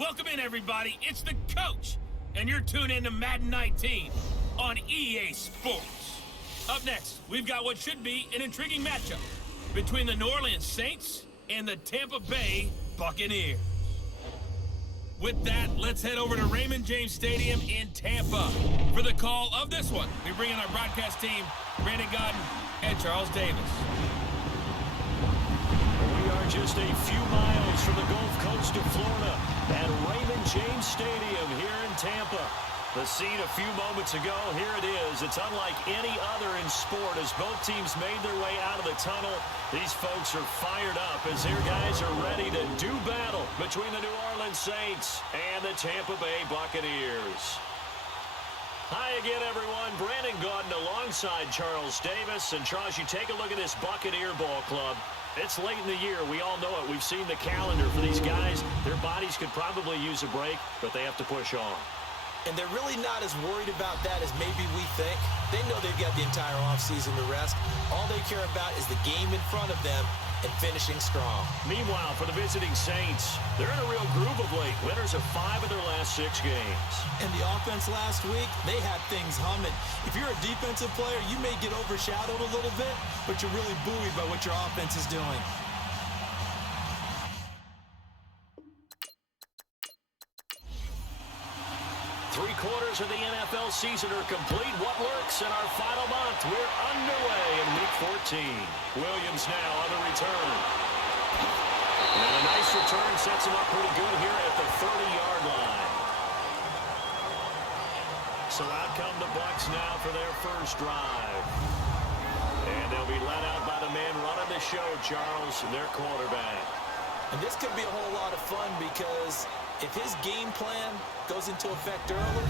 Welcome in, everybody. It's the coach, and you're tuned in to Madden 19 on EA Sports. Up next, we've got what should be an intriguing matchup between the New Orleans Saints and the Tampa Bay Buccaneers. With that, let's head over to Raymond James Stadium in Tampa for the call of this one. We bring in our broadcast team, Brandon Godden and Charles Davis. We are just a few miles from the Gulf Coast of Florida at Raymond James Stadium here in Tampa. The scene a few moments ago, here it is. It's unlike any other in sport as both teams made their way out of the tunnel. These folks are fired up as their guys are ready to do battle between the New Orleans Saints and the Tampa Bay Buccaneers. Hi again, everyone. Brandon Godden alongside Charles Davis. And Charles, you take a look at this Buccaneer ball club. It's late in the year. We all know it. We've seen the calendar for these guys. Their bodies could probably use a break, but they have to push on. And they're really not as worried about that as maybe we think. They know they've got the entire offseason to rest. All they care about is the game in front of them and finishing strong. Meanwhile, for the visiting Saints, they're in a real groove of late. Winners of 5 of their last 6 games. And the offense last week, they had things humming. If you're a defensive player, you may get overshadowed a little bit, but you're really buoyed by what your offense is doing. Three-quarters of the NFL season are complete. What works in our final month? We're underway in Week 14. Williams now on the return. And a nice return sets him up pretty good here at the 30-yard line. So out come the Bucs now for their first drive. And they'll be led out by the man running the show, Charles, their quarterback. And this could be a whole lot of fun because if his game plan goes into effect early,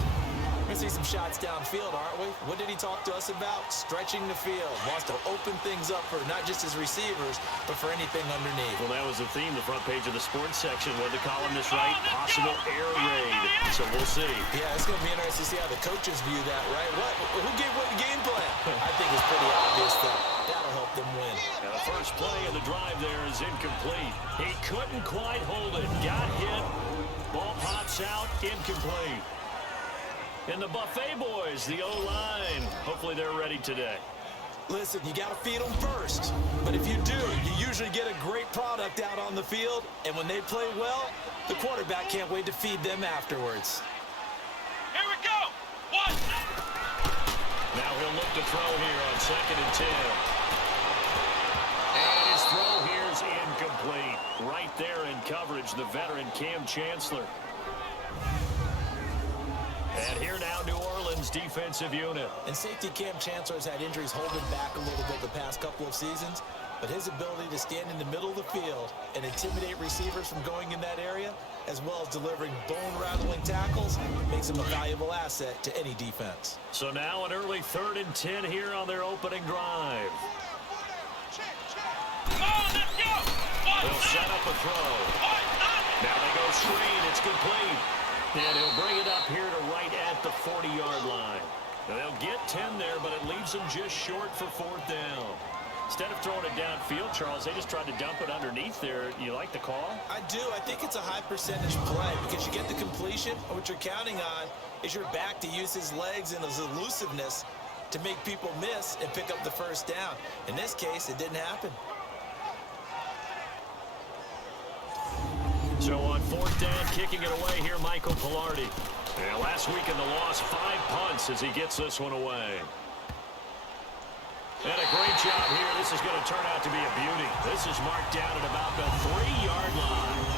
we're going to see some shots downfield, aren't we? What did he talk to us about? Stretching the field. Wants to open things up for not just his receivers, but for anything underneath. Well, that was the theme, the front page of the sports section. What the columnist write? Possible air raid. So we'll see. Yeah, it's going to be interesting to see how the coaches view that, right? Who gave what game plan? I think it's pretty obvious that that'll help them win. Now, the first play of the drive there is incomplete. He couldn't quite hold it. Got hit. Ball pops out, incomplete. And the Buffet boys, the O-line, hopefully they're ready today. Listen, you got to feed them first. But if you do, you usually get a great product out on the field. And when they play well, the quarterback can't wait to feed them afterwards. Here we go. One. Now he'll look to throw here on 2nd and 10. And his throw here is incomplete. Right there in coverage, the veteran Cam Chancellor. And here now, New Orleans defensive unit. And safety Cam Chancellor has had injuries holding back a little bit the past couple of seasons. But his ability to stand in the middle of the field and intimidate receivers from going in that area, as well as delivering bone-rattling tackles, makes him a valuable asset to any defense. So now an early 3rd and 10 here on their opening drive. They'll set up a throw. Now they go screen. It's complete. And he'll bring it up here to right at the 40-yard line. Now they'll get 10 there, but it leaves them just short for 4th down. Instead of throwing it downfield, Charles, they just tried to dump it underneath there. You like the call? I do. I think it's a high-percentage play because you get the completion. And what you're counting on is your back to use his legs and his elusiveness to make people miss and pick up the first down. In this case, it didn't happen. So on 4th down, kicking it away here, Michael Pilardi. And last week in the loss, 5 punts as he gets this one away. And a great job here. This is going to turn out to be a beauty. This is marked down at about the 3-yard line.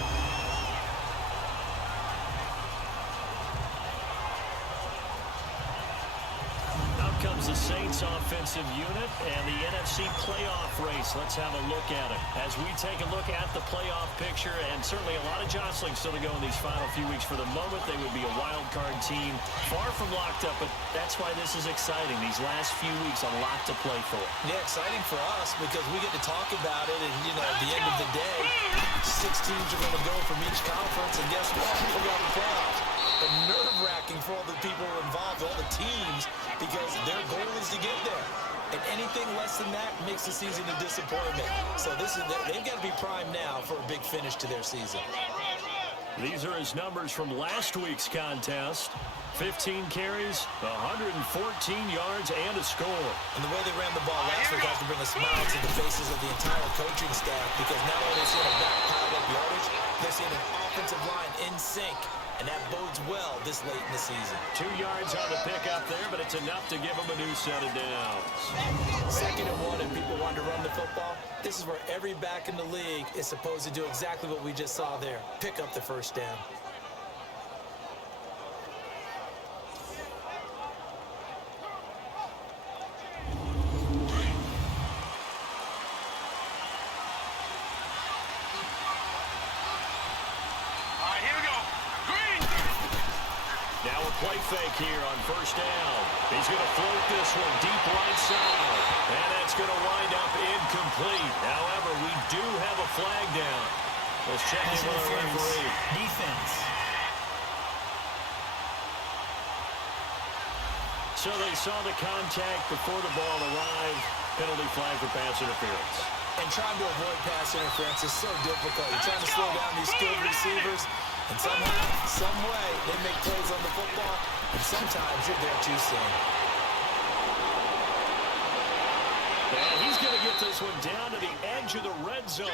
Comes the Saints offensive unit and the NFC playoff race. Let's have a look at it. As we take a look at the playoff picture, and certainly a lot of jostling still to go in these final few weeks. For the moment, they would be a wild card team, far from locked up, but that's why this is exciting. These last few weeks, a lot to play for. Yeah, exciting for us because we get to talk about it, and, you know, at the end of the day, 6 teams are going to go from each conference, and guess what? We're going to the playoffs. But nerve-wracking for all the people involved, all the teams, because their goal is to get there. And anything less than that makes the season a disappointment. So they've got to be primed now for a big finish to their season. These are his numbers from last week's contest. 15 carries, 114 yards, and a score. And the way they ran the ball last week has to bring a smile to the faces of the entire coaching staff, because not only are they seeing a back pile up yardage, they're seeing an offensive line in sync, and that bodes well this late in the season. 2 yards on the pickup there, but it's enough to give them a new set of downs. 2nd and 1, and people want to run the football. This is where every back in the league is supposed to do exactly what we just saw there. Pick up the first down. Play fake here on first down. He's going to float this one deep right side. And that's going to wind up incomplete. However, we do have a flag down. Let's check in with our referee. Defense. So they saw the contact before the ball arrived. Penalty flag for pass interference. And trying to avoid pass interference is so difficult. You're trying to slow down these skilled receivers. And somehow, some way, they make plays on the football, and sometimes you're there too soon. And he's going to get this one down to the edge of the red zone.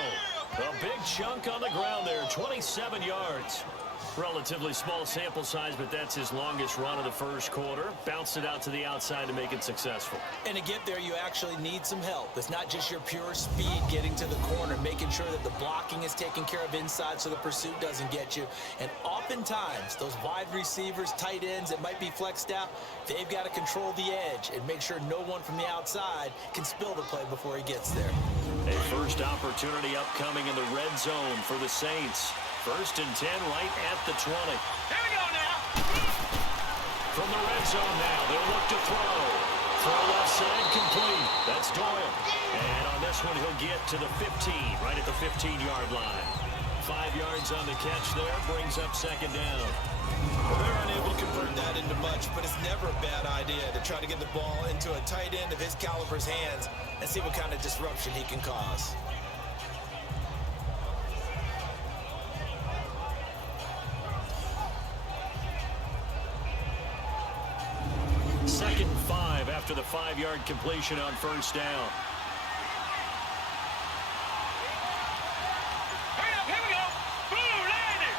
A big chunk on the ground there, 27 yards. Relatively small sample size, but that's his longest run of the first quarter. Bounced it out to the outside to make it successful. And to get there, you actually need some help. It's not just your pure speed getting to the corner, making sure that the blocking is taken care of inside so the pursuit doesn't get you. And oftentimes, those wide receivers, tight ends that might be flexed out, they've got to control the edge and make sure no one from the outside can spill the play before he gets there. A first opportunity upcoming in the red zone for the Saints. 1st and 10 right at the 20. Here we go now. From the red zone now, they'll look to throw. Throw left side complete. That's Doyle. And on this one, he'll get to the 15, right at the 15-yard line. 5 yards on the catch there, brings up 2nd down. Well, they're unable to convert that into much, but it's never a bad idea to try to get the ball into a tight end of his caliber's hands and see what kind of disruption he can cause. 2nd and 5 after the 5-yard completion on first down. Here we go. Boom, landed.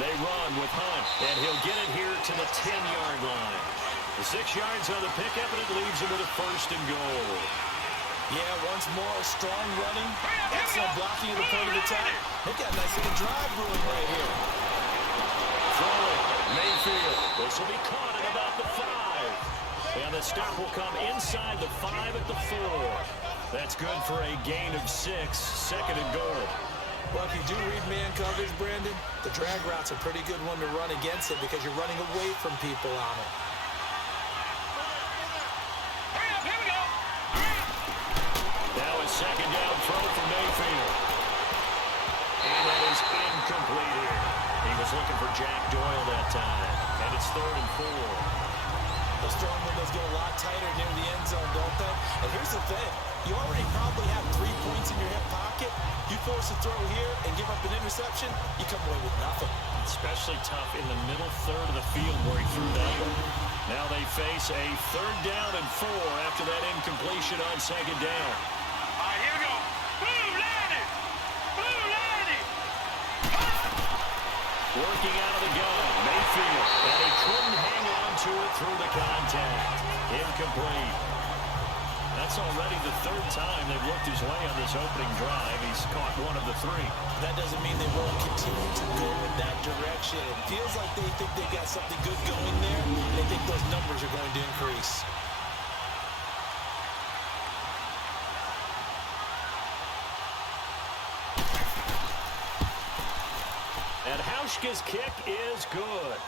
They run with Hunt, and he'll get it here to the 10-yard line. The 6 yards on the pickup, and it leaves him with a 1st and goal. Yeah, once more, strong running, excellent blocking at the point of attack. They've got a nice little drive brewing right here. Throwing, Mayfield. This will be caught at about the 5. And the stop will come inside the 5 at the 4. That's good for a gain of 6, 2nd and goal. Well, if you do read man coverage, Brandon, the drag route's a pretty good one to run against it because you're running away from people on it. Here we go. Now a 2nd down throw for Mayfield. And that is incomplete here. He was looking for Jack Doyle that time. And it's 3rd and 4. Those throwing windows get a lot tighter near the end zone, don't they? And here's the thing. You already probably have 3 points in your hip pocket. You force a throw here and give up an interception, you come away with nothing. Especially tough in the middle third of the field where he threw that one. Now they face a 3rd down and 4 after that incompletion on 2nd down. All right, here we go. Boom, landed. Boom, landed. Working out of the gun, Mayfield. And he couldn't hang on to it through the contact. Incomplete. That's already the 3rd time they've looked his way on this opening drive. He's caught 1 of the 3. That doesn't mean they won't continue to go in that direction. It feels like they think they've got something good going there. They think those numbers are going to increase. And Hauschka's kick is good.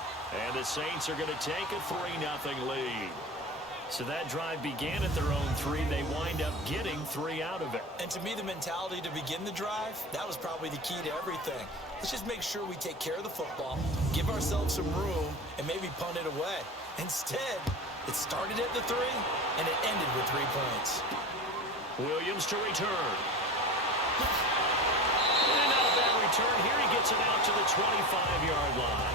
And the Saints are going to take a 3-0 lead. So that drive began at their own 3. They wind up getting 3 out of it. And to me, the mentality to begin the drive, that was probably the key to everything. Let's just make sure we take care of the football, give ourselves some room, and maybe punt it away. Instead, it started at the 3, and it ended with 3 points. Williams to return. And not a bad return gets it out to the 25-yard line.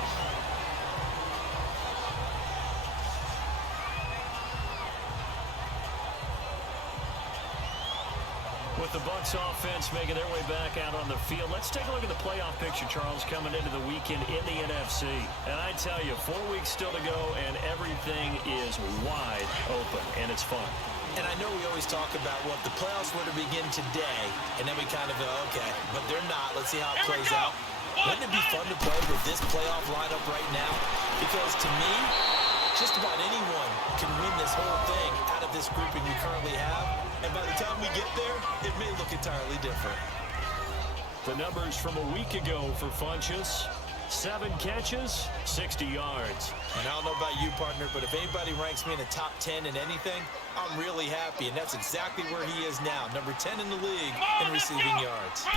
With the Bucs offense making their way back out on the field, let's take a look at the playoff picture, Charles, coming into the weekend in the NFC. And I tell you, 4 weeks still to go, and everything is wide open, and it's fun. And I know we always talk about, well, if the playoffs were to begin today, and then we kind of go, okay, but they're not. Let's see how it plays out. Wouldn't it be fun to play with this playoff lineup right now? Because to me, just about anyone can win this whole thing out of this grouping we currently have. And by the time we get there, it may look entirely different. The numbers from a week ago for Funchess: 7 catches, 60 yards. And I don't know about you, partner, but if anybody ranks me in the top 10 in anything, I'm really happy. And that's exactly where he is now, number 10 in the league in receiving yards.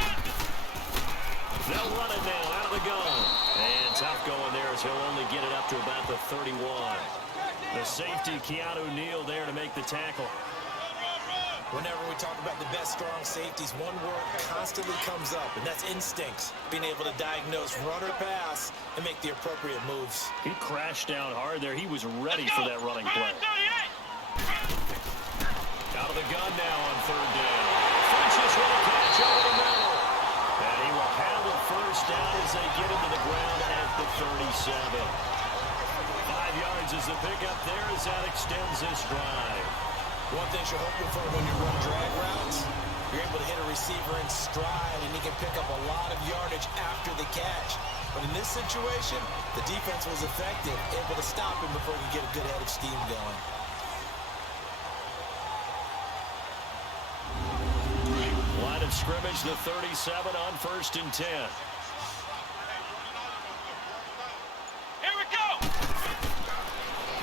They'll run it now out of the gun. And tough going there as he'll only get it up to about the 31. The safety, Keanu Neal, there to make the tackle. Whenever we talk about the best strong safeties, one word constantly comes up, and that's instincts. Being able to diagnose run or pass and make the appropriate moves. He crashed down hard there. He was ready for that running play. Out of the gun now on 3rd down. Funchess with a catch over the middle. And he will have the first down as they get into the ground at the 37. 5 yards is the pickup there as that extends this drive. One thing you're hoping for when you run drag routes, you're able to hit a receiver in stride, and he can pick up a lot of yardage after the catch. But in this situation, the defense was effective, able to stop him before he could get a good head of steam going. Line of scrimmage, the 37 on 1st and 10. Here we go!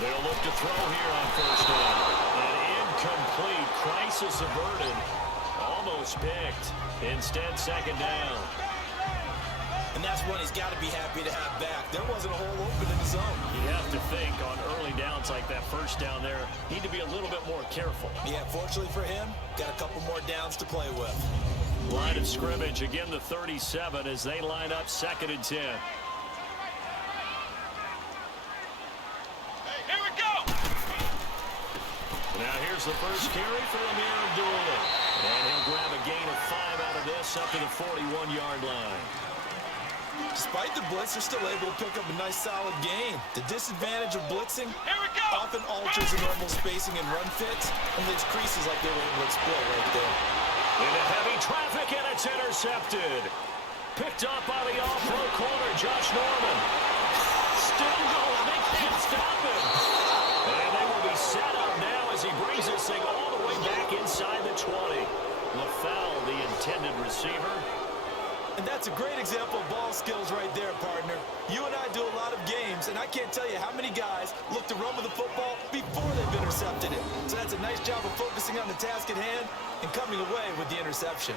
They'll look to throw here on 1st down. Complete. Crisis averted. Almost picked. Instead, 2nd down. And that's one he's got to be happy to have back. There wasn't a hole open in the zone. You have to think on early downs like that 1st down there, need to be a little bit more careful. Yeah, fortunately for him, got a couple more downs to play with. Line of scrimmage, again the 37 as they line up 2nd and 10. Now here's the first carry for Amir Abdullah. And he'll grab a gain of 5 out of this up to the 41-yard line. Despite the blitz, they're still able to pick up a nice solid gain. The disadvantage of blitzing often alters the normal spacing and run fits and leaves creases like they were able to exploit right there. Into heavy traffic, and it's intercepted. Picked up by the all-pro corner, Josh Norman. Still going. They can't stop him. And they will be set up now as he brings this thing all the way back inside the 20. LaFell, the intended receiver. And that's a great example of ball skills right there, partner. You and I do a lot of games, and I can't tell you how many guys look to run with the football before they've intercepted it. So that's a nice job of focusing on the task at hand and coming away with the interception.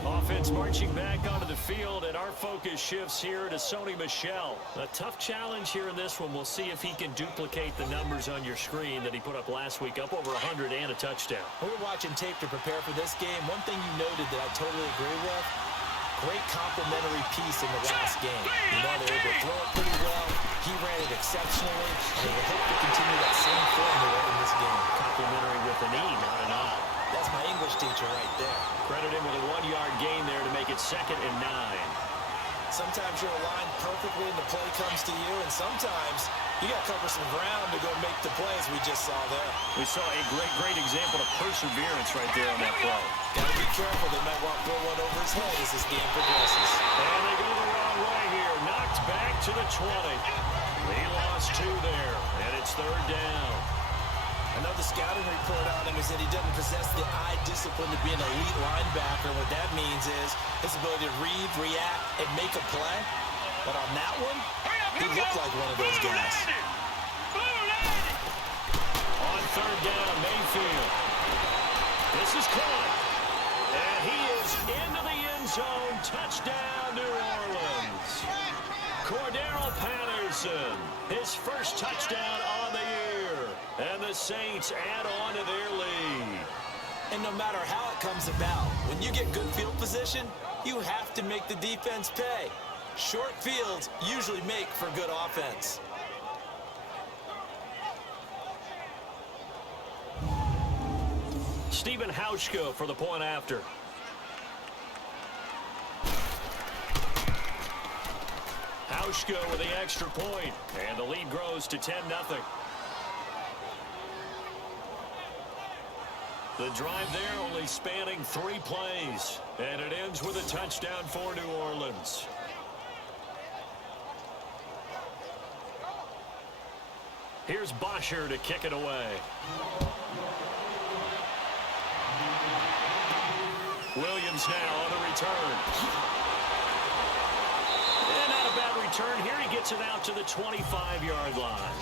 Offense marching back onto the field, and our focus shifts here to Sony Michel. A tough challenge here in this one. We'll see if he can duplicate the numbers on your screen that he put up last week, up over 100 and a touchdown. When we're watching tape to prepare for this game, one thing you noted that I totally agree with, great complementary piece in the last game. You know, they were able to throw it pretty well. He ran it exceptionally, and they hope to continue that same formula in this game. Complimentary with an E, not an I. That's my English teacher right there. Credit him with a 1-yard gain there to make it 2nd and 9. Sometimes you're aligned perfectly and the play comes to you, and sometimes you got to cover some ground to go make the play, as we just saw there. We saw a great example of perseverance right there on that play. Got to be careful. They might want to throw one over his head as this game progresses. And they go the wrong way here. Knocked back to the 20. He lost 2 there, and it's 3rd down. Another scouting report on him is that he doesn't possess the eye discipline to be an elite linebacker. What that means is his ability to read, react, and make a play. But on that one, he looked like one of those guys. On 3rd down, Mayfield. This is caught. And he is into the end zone. Touchdown, New Orleans. touchdown on the year. And the Saints add on to their lead. And no matter how it comes about, when you get good field position, you have to make the defense pay. Short fields usually make for good offense. Stephen Hauschka for the point after. Hauschka with the extra point, and the lead grows to 10-0. The drive there only spanning 3 plays, and it ends with a touchdown for New Orleans. Here's Bosher to kick it away. Williams now on the return. And not a bad return here. He gets it out to the 25-yard line.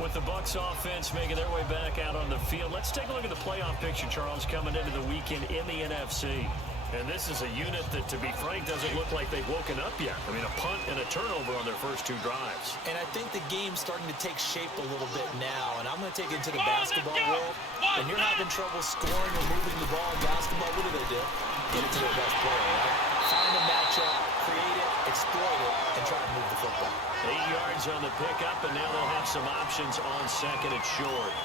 With the Bucs offense making their way back out on the field, let's take a look at the playoff picture, Charles, coming into the weekend in the NFC. And this is a unit that, to be frank, doesn't look like they've woken up yet. I mean, a punt and a turnover on their first 2 drives. And I think the game's starting to take shape a little bit now. And I'm going to take it into the basketball world. When you're having trouble scoring or moving the ball in basketball, what do? Get it to their best player, right? Find a matchup, create it, exploit it, and try to move the football. 8 yards on the pickup, and now they'll have some options on second and short.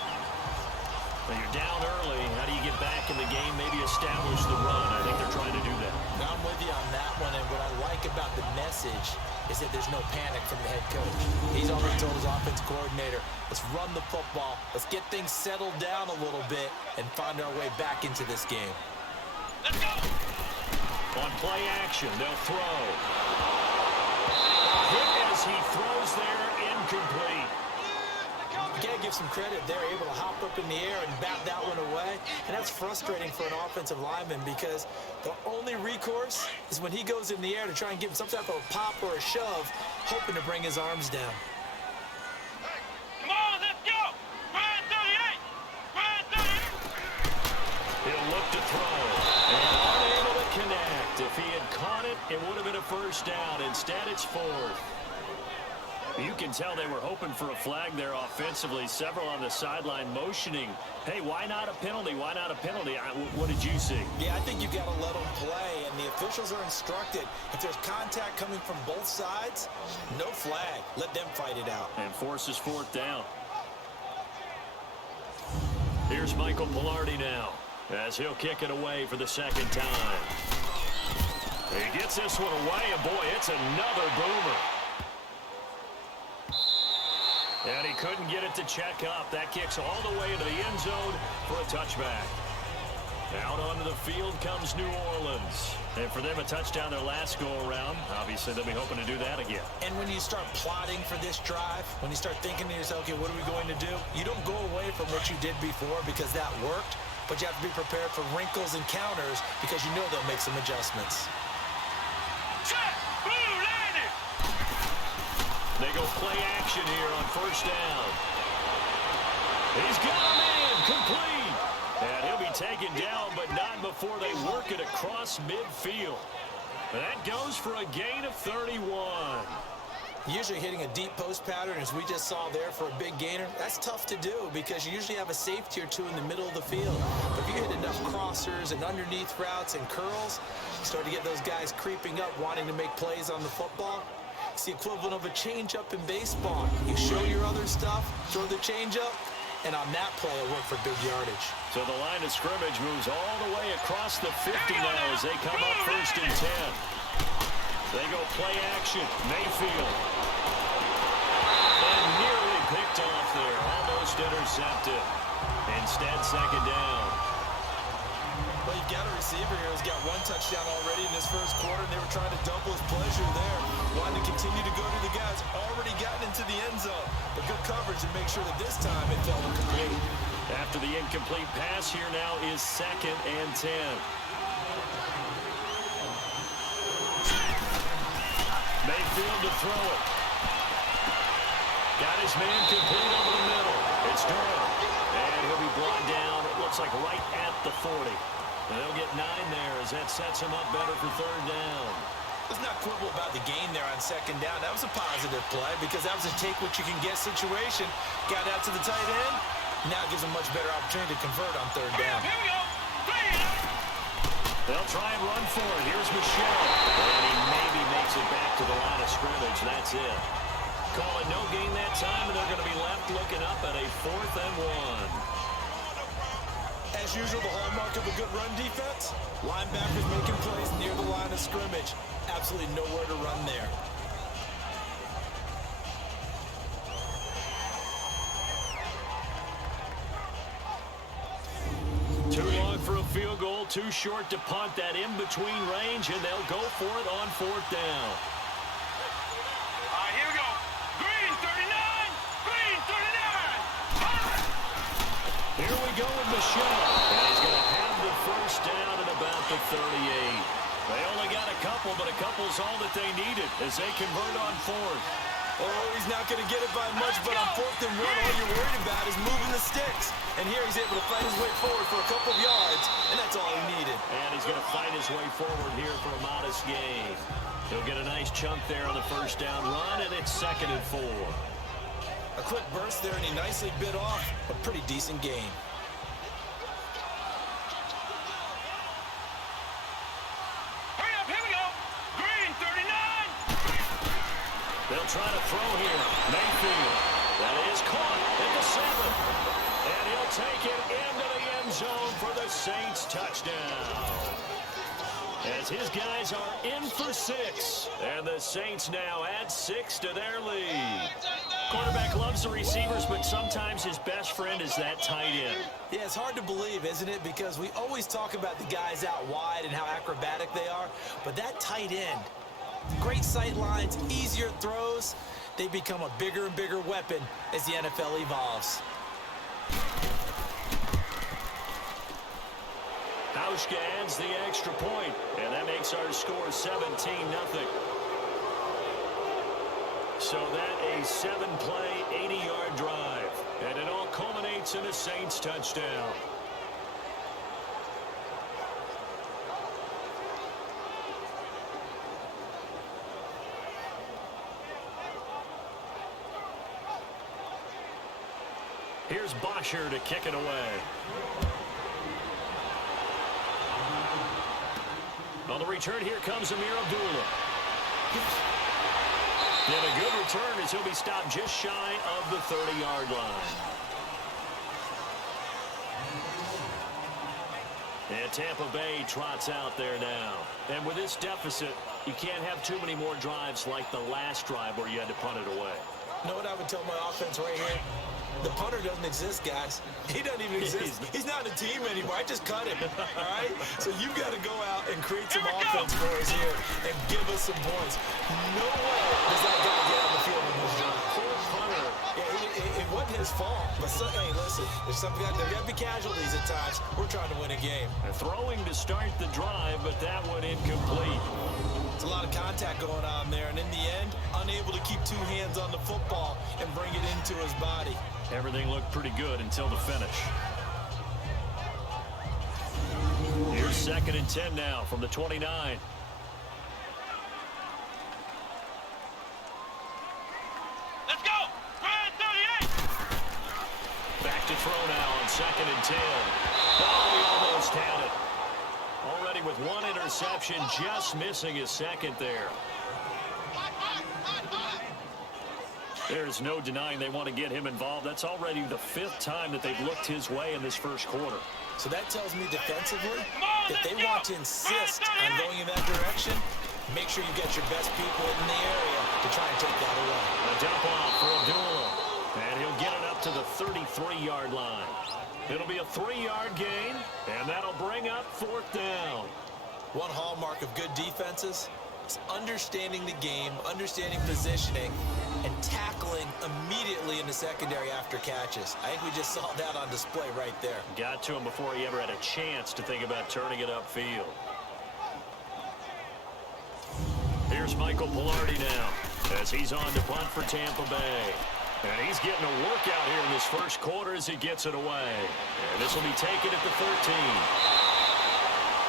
When you're down early, how do you get back in the game, maybe establish the run? I think they're trying to do that. Now, I'm with you on that one, and what I like about the message is that there's no panic from the head coach. He's already told his offense coordinator, let's run the football, let's get things settled down a little bit, and find our way back into this game. Let's go! On play action, they'll throw. Hit as he throws there, incomplete. You got to give some credit. They're able to hop up in the air and bat that one away. And that's frustrating for an offensive lineman because the only recourse is when he goes in the air to try and give him some type of a pop or a shove, hoping to bring his arms down. Come on, let's go! Brian 38! Brian 38! He'll look to throw. And unable to connect. If he had caught it, it would have been a first down. Instead, it's 4th. You can tell they were hoping for a flag there offensively. Several on the sideline motioning, hey, why not a penalty? Why not a penalty? What did you see? Yeah, I think you've got to let them play, and the officials are instructed. If there's contact coming from both sides, no flag. Let them fight it out. And forces 4th down. Here's Michael Pilardi now, as he'll kick it away for the 2nd time. He gets this one away, and boy, it's another boomer. And he couldn't get it to check up. That kicks all the way into the end zone for a touchback. Out onto the field comes New Orleans. And for them, a touchdown their last go-around. Obviously, they'll be hoping to do that again. And when you start plotting for this drive, when you start thinking to yourself, okay, what are we going to do? You don't go away from what you did before because that worked, but you have to be prepared for wrinkles and counters because you know they'll make some adjustments. They go play action here on first down. He's got him in, complete. And he'll be taken down, but not before they work it across midfield. That goes for a gain of 31. Usually hitting a deep post pattern, as we just saw there for a big gainer, that's tough to do because you usually have a safety or two in the middle of the field. But if you hit enough crossers and underneath routes and curls, you start to get those guys creeping up, wanting to make plays on the football. It's the equivalent of a changeup in baseball. You show your other stuff, throw the changeup, and on that play, it worked for big yardage. So the line of scrimmage moves all the way across the 50 now as they come up 1st and 10. They go play action. Mayfield. And nearly picked off there. Almost intercepted. Instead, 2nd down. Well, you got a receiver here who's got 1 touchdown already in this first quarter, and they were trying to double his pleasure there. Wanting to continue to go to the guys already gotten into the end zone. But good coverage to make sure that this time it fell incomplete. After the incomplete pass, here now is 2nd and 10. Mayfield to throw it. Got his man complete over the middle. It's Durham. And he'll be brought down, it looks like right at the 40. And they'll get 9 there as that sets him up better for 3rd down. Let's not quibble about the gain there on second down. That was a positive play because that was a take-what-you-can-get situation. Got out to the tight end. Now gives a much better opportunity to convert on third down. Here we go. They'll try and run for it. Here's Michelle. And he maybe makes it back to the line of scrimmage. That's it. Call it no gain that time, and they're going to be left looking up at a 4th and 1. As usual, the hallmark of a good run defense, linebackers making plays near the line of scrimmage. Absolutely nowhere to run there. Too long for a field goal, too short to punt. That in-between range, and they'll go for it on 4th down. Here we go. Green 39. Green 39. Here we go with Michelle. And he's going to have the first down at about the 38. They only got a couple, but a couple's all that they needed as they convert on 4th. Oh, he's not going to get it by much, but on 4th and 1, all you're worried about is moving the sticks. And here he's able to fight his way forward for a couple of yards, and that's all he needed. And he's going to fight his way forward here for a modest gain. He'll get a nice chunk there on the first down run, and it's 2nd and 4. A quick burst there, and he nicely bit off a pretty decent gain. Hurry up, here we go. Green 39. They'll try to throw here. Mayfield. That is caught at the 7. And he'll take it into the end zone for the Saints touchdown. As his guys are in for 6. And the Saints now add 6 to their lead. Quarterback loves the receivers, but sometimes his best friend is that tight end. Yeah, it's hard to believe, isn't it? Because we always talk about the guys out wide and how acrobatic they are. But that tight end, great sight lines, easier throws, they become a bigger and bigger weapon as the NFL evolves. Hauschka adds the extra point, and that makes our score 17-0. So that a 7-play, 80-yard drive, and it all culminates in a Saints touchdown. Here's Bosher to kick it away. On the return, here comes Amir Abdullah. And a good return as he'll be stopped just shy of the 30-yard line. And Tampa Bay trots out there now. And with this deficit, you can't have too many more drives like the last drive where you had to punt it away. You know what I would tell my offense right here? The punter doesn't exist, guys. He doesn't even exist. He's not a team anymore. I just cut him, all right? So you've got to go out and create some offense for us here and give us some points. No way does that guy get on the field in this drive. Poor punter. Yeah, it wasn't his fault. But, hey, listen, there's got to be casualties at times. We're trying to win a game. Throwing to start the drive, but that one incomplete. It's a lot of contact going on there, and in the end, unable to keep 2 hands on the football and bring it into his body. Everything looked pretty good until the finish. Here's 2nd and 10 now from the 29. Let's go. Green 38. Back to throw now on 2nd and 10. Oh, he almost had it. Already with 1 interception, just missing his 2nd there. There's no denying they want to get him involved. That's already the 5th time that they've looked his way in this first quarter. So that tells me defensively that they want to insist on going in that direction. Make sure you get your best people in the area to try and take that away. A dump off for Abdullah. And he'll get it up to the 33-yard line. It'll be a 3-yard gain, and that'll bring up 4th down. One hallmark of good defenses is understanding the game, understanding positioning, and tackling immediately in the secondary after catches. I think we just saw that on display right there. Got to him before he ever had a chance to think about turning it upfield. Here's Michael Pilardi now as he's on to punt for Tampa Bay. And he's getting a workout here in this first quarter as he gets it away. And this will be taken at the 13.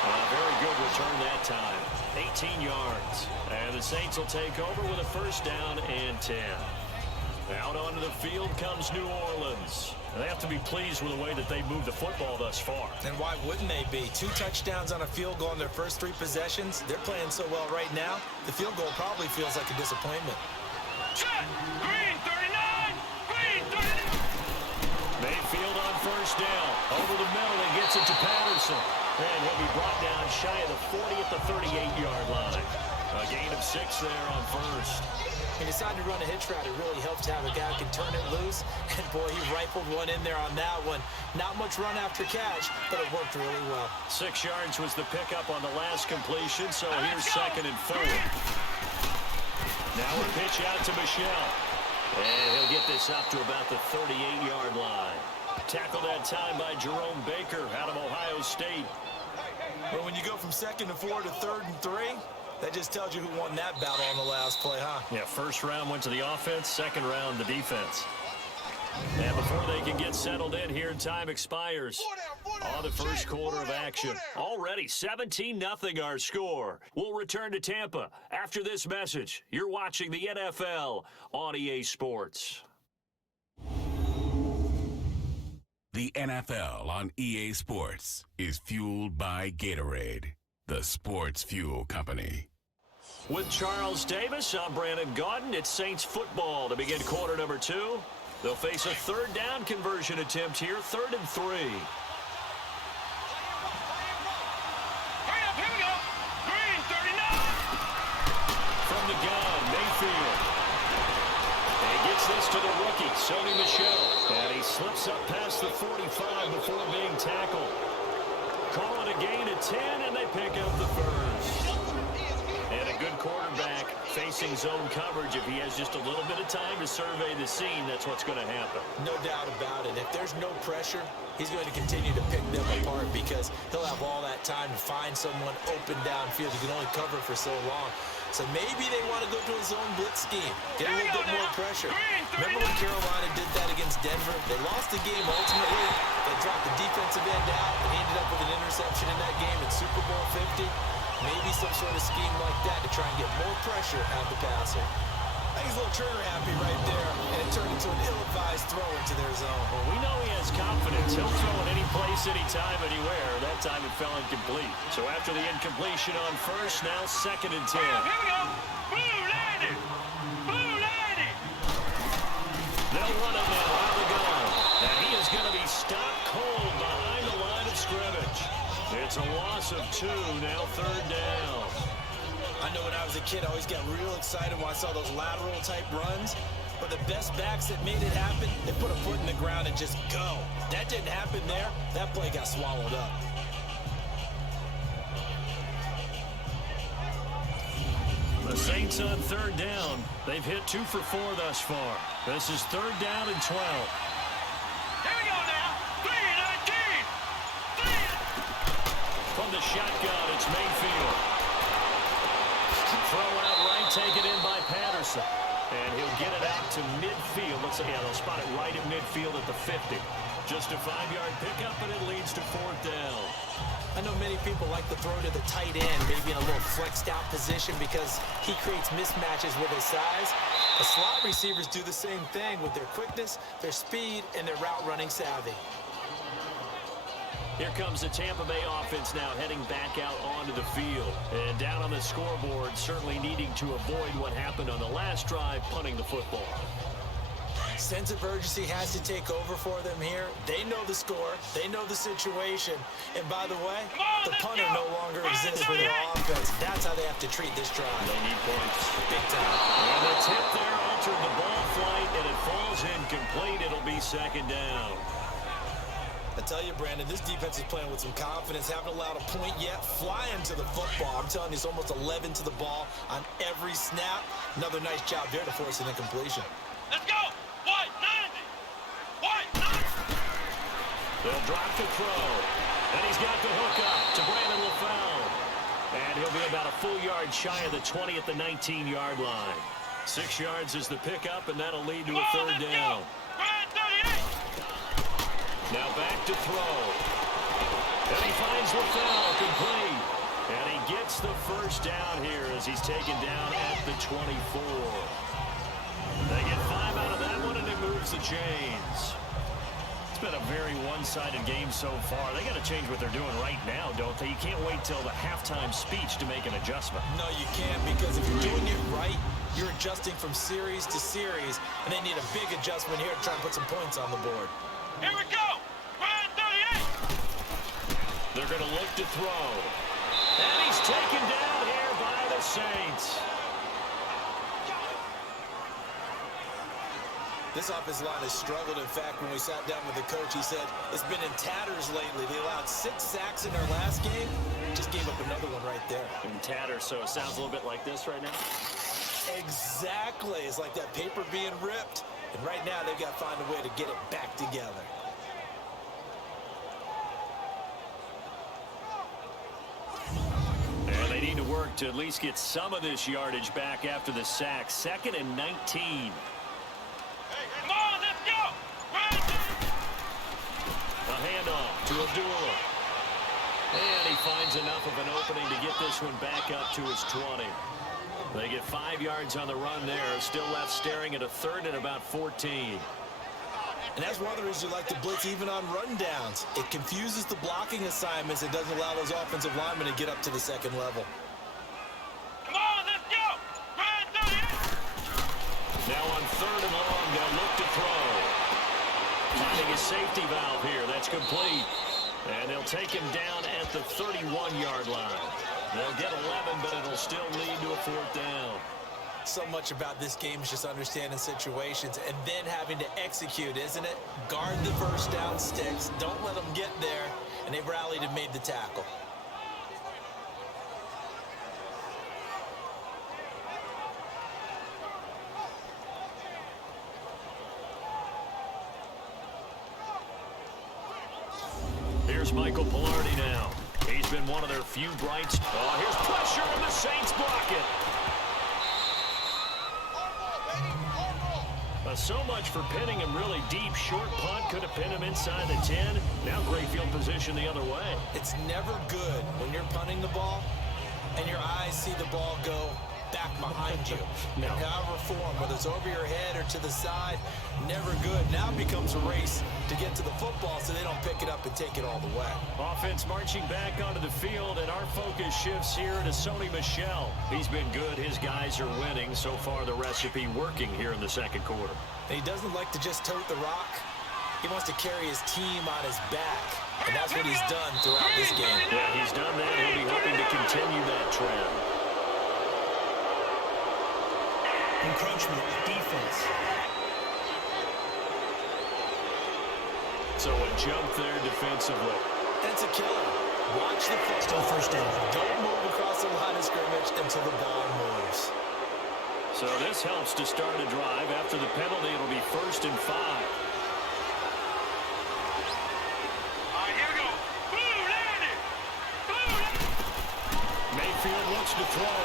A very good return that time. 18 yards. And the Saints will take over with a first down and 10. Out onto the field comes New Orleans. They have to be pleased with the way that they moved the football thus far. And why wouldn't they be? 2 touchdowns on a field goal in their first 3 possessions. They're playing so well right now, the field goal probably feels like a disappointment. Check! Green 39! Green 39! Mayfield on first down. Over the middle, he gets it to Patterson. And he'll be brought down shy of the 40 at the 38-yard line. A gain of 6 there on first. He decided to run a hitch route. It really helps to have a guy who can turn it loose. And, boy, he rifled one in there on that one. Not much run after catch, but it worked really well. 6 yards was the pickup on the last completion, so here's 2nd and 4. Now a pitch out to Michel. And he'll get this up to about the 38-yard line. Tackled that time by Jerome Baker out of Ohio State. Well, when you go from 2nd and 4 to 3rd and 3, that just tells you who won that battle on the last play, huh? Yeah, first round went to the offense, second round the defense. And before they can get settled in here, time expires on the first quarter of action. Already 17-0 our score. We'll return to Tampa after this message. You're watching the NFL on EA Sports. The NFL on EA Sports is fueled by Gatorade, the sports fuel company. With Charles Davis, I'm Brandon Gaudin. It's Saints football to begin quarter number 2. They'll face a 3rd down conversion attempt here, 3rd and 3. Hurry up, here we go. Green 39! From the gun, Mayfield. And he gets this to the rookie, Sony Michel. And he slips up past the 45 before being tackled. Call it a gain of 10, and they pick up the first. And a good quarterback facing zone coverage. If he has just a little bit of time to survey the scene, that's what's going to happen. No doubt about it. If there's no pressure, he's going to continue to pick them apart because he'll have all that time to find someone open downfield. He can only cover for so long. So maybe they want to go to a zone blitz scheme, get a little bit more pressure. Remember when Carolina did that against Denver? They lost the game ultimately. They dropped the defensive end out and ended up with an interception in that game in Super Bowl 50. Maybe some sort of scheme like that to try and get more pressure out of the passer. I think he's a little trigger happy right there, and it turned into an ill-advised throw into their zone. Well, we know he has confidence. He'll throw it any place, anytime, anywhere. That time it fell incomplete. So after the incompletion on first, now 2nd and 10. Here we go. Blue lady! Blue lady! They'll run him now out of the gun. And he is going to be stopped cold behind the line of scrimmage. It's a loss of 2, now 3rd down. I know when I was a kid, I always got real excited when I saw those lateral-type runs. But the best backs that made it happen, they put a foot in the ground and just go. That didn't happen there. That play got swallowed up. The Saints on 3rd down. They've hit 2 for 4 thus far. This is 3rd down and 12. Here we go now. 3-19! From the shotgun, it's Mayfield. Throw out right, taken in by Patterson. And he'll get it out to midfield. Let's say, yeah, they'll spot it right at midfield at the 50. Just a 5-yard pickup, and it leads to 4th down. I know many people like to throw to the tight end, maybe in a little flexed out position because he creates mismatches with his size. The slot receivers do the same thing with their quickness, their speed, and their route running savvy. Here comes the Tampa Bay offense now heading back out onto the field. And down on the scoreboard, certainly needing to avoid what happened on the last drive, punting the football. Sense of urgency has to take over for them here. They know the score. They know the situation. And by the way, the punter no longer exists for their offense. That's how they have to treat this drive. They need points. Big time. And the tip there altered the ball flight, and it falls incomplete. It'll be 2nd down. I tell you, Brandon, this defense is playing with some confidence. Haven't allowed a point yet. Flying to the football. I'm telling you, it's almost 11 to the ball on every snap. Another nice job there to force an incompletion. Let's go! White 90! White 90! They'll drop the throw. And he's got the hook up to Brandon LaFell. And he'll be about a full yard shy of the 20 at the 19-yard line. 6 yards is the pickup, and that'll lead to a 3rd down. Now back to throw. And he finds LaFell complete. And he gets gets the first down here as he's taken down at the 24. They get 5 out of that one, and it moves the chains. It's been a very one-sided game so far. They got to change what they're doing right now, don't they? You can't wait till the halftime speech to make an adjustment. No, you can't, because if you're doing it right, you're adjusting from series to series, and they need a big adjustment here to try and put some points on the board. Here we go! 38! They're going to look to throw. And he's taken down here by the Saints. This offensive line has struggled. In fact, when we sat down with the coach, he said it's been in tatters lately. They allowed 6 sacks in their last game. Just gave up another one right there. In tatters, so it sounds a little bit like this right now. Exactly. It's like that paper being ripped. And right now, they've got to find a way to get it back together. And they need to work to at least get some of this yardage back after the sack. 2nd and 19. Come on, let's go! A handoff to Abdullah. And he finds enough of an opening to get this one back up to his 20. They get 5 yards on the run there. Still left staring at a 3rd and about 14. And that's one of the reasons you like to blitz even on rundowns. It confuses the blocking assignments. It doesn't allow those offensive linemen to get up to the second level. Come on, let's go! Now on 3rd and long, they'll look to throw. Finding a safety valve here. That's complete. And they'll take him down at the 31-yard line. They'll get 11, but it'll still lead to a 4th down. So much about this game is just understanding situations and then having to execute, isn't it? Guard the first down sticks. Don't let them get there. And they've rallied and made the tackle. Here's Michael Pilardi now. He's been one of their few brights. Oh, here's pressure, and the Saints block it. So much for pinning him really deep. Short punt could have pinned him inside the 10. Now great field position the other way. It's never good when you're punting the ball and your eyes see the ball go back behind you. No. And however form, whether it's over your head or to the side, never good. Now it becomes a race to get to the football so they don't pick it up and take it all the way. Offense marching back onto the field, and our focus shifts here to Sony Michel. He's been good. His guys are winning. So far, the recipe working here in the second quarter. And he doesn't like to just tote the rock. He wants to carry his team on his back. And that's what he's done throughout this game. Yeah, he's done that. He'll be hoping to continue that trend. Encroachment, defense. So a jump there defensively. And it's a killer. Watch the football. Still first down. Don't move across the line of scrimmage until the ball moves. So this helps to start a drive. After the penalty, it'll be 1st and 5. All right, here we go. Blue, landed! Blue! Mayfield looks to throw.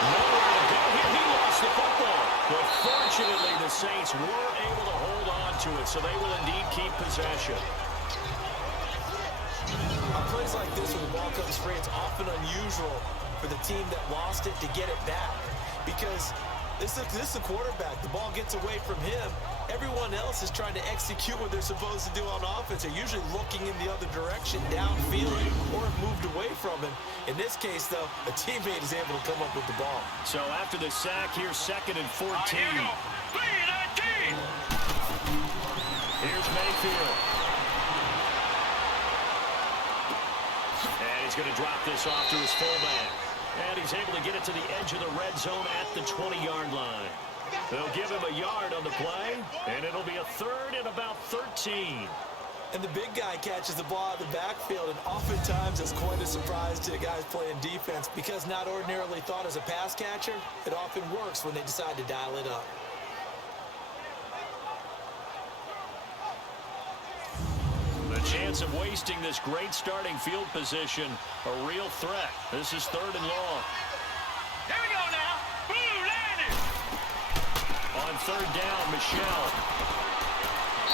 Nowhere to go here. He lost the football. But fortunately, the Saints were able to hold on to it, so they will indeed keep possession. On plays like this, when the ball comes free, it's often unusual for the team that lost it to get it back. Because this is a quarterback. The ball gets away from him. Everyone else is trying to execute what they're supposed to do on offense. They're usually looking in the other direction, downfield, or have moved away from him. In this case, though, a teammate is able to come up with the ball. So after the sack, here's 2nd and 14. All right, here we go. 3-19! Here's Mayfield. And he's going to drop this off to his fullback. And he's able to get it to the edge of the red zone at the 20-yard line. They'll give him a yard on the play, and it'll be a 3rd and about 13. And the big guy catches the ball out of the backfield, and oftentimes it's quite a surprise to the guys playing defense because not ordinarily thought as a pass catcher, it often works when they decide to dial it up. The chance of wasting this great starting field position, a real threat. This is 3rd and long. Here we go now. Blue, landed! On 3rd down, Michel.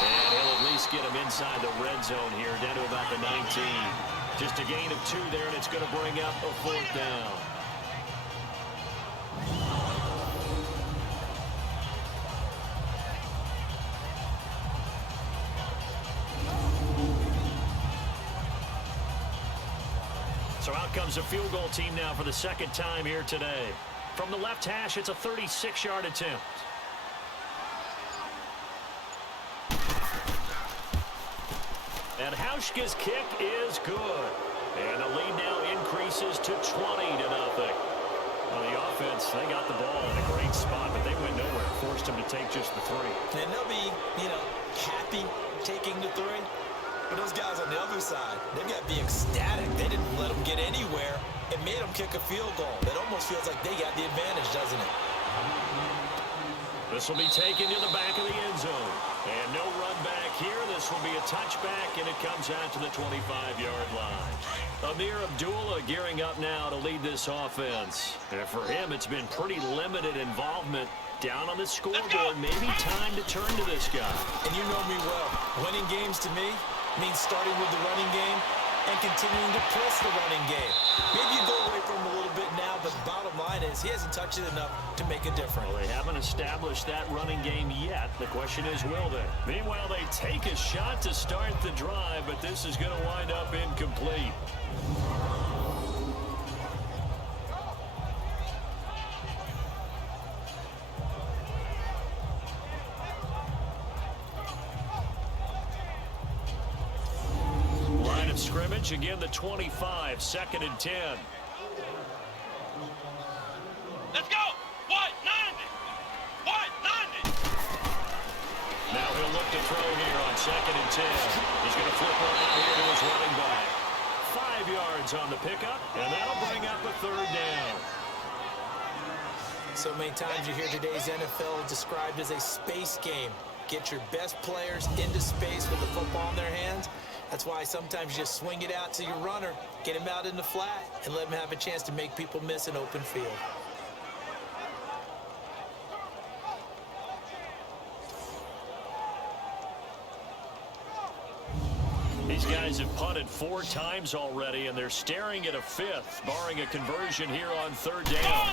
And he'll at least get him inside the red zone here, down to about the 19. Just a gain of 2 there, and it's going to bring up a 4th down. So out comes a field goal team now for the 2nd time here today. From the left hash, it's a 36-yard attempt. And Hauschka's kick is good. And the lead now increases to 20-0. On the offense, they got the ball in a great spot, but they went nowhere. Forced him to take just the 3. And they'll be, happy taking the 3. But those guys on the other side, they've got to be ecstatic. They didn't let them get anywhere. It made them kick a field goal. It almost feels like they got the advantage, doesn't it? This will be taken to the back of the end zone. And no run back here. This will be a touchback, and it comes out to the 25-yard line. Amir Abdullah gearing up now to lead this offense. And for him, it's been pretty limited involvement. Down on the scoreboard, maybe time to turn to this guy. And you know me well. Winning games to me means starting with the running game and continuing to press the running game. Maybe you go away from him a little bit now, but the bottom line is he hasn't touched it enough to make a difference. Well, they haven't established that running game yet. The question is, will they? Meanwhile, they take a shot to start the drive, but this is going to wind up incomplete. Scrimmage, again the 25, 2nd and 10. Let's go! What? 90! What? 90! Now he'll look to throw here on 2nd and 10. He's going to flip around here to his running back. 5 yards on the pickup, and that'll bring up a 3rd down. So many times you hear today's NFL described as a space game. Get your best players into space with the football in their hands. That's why sometimes you just swing it out to your runner, get him out in the flat, and let him have a chance to make people miss an open field. These guys have punted 4 times already, and they're staring at a 5th, barring a conversion here on 3rd down.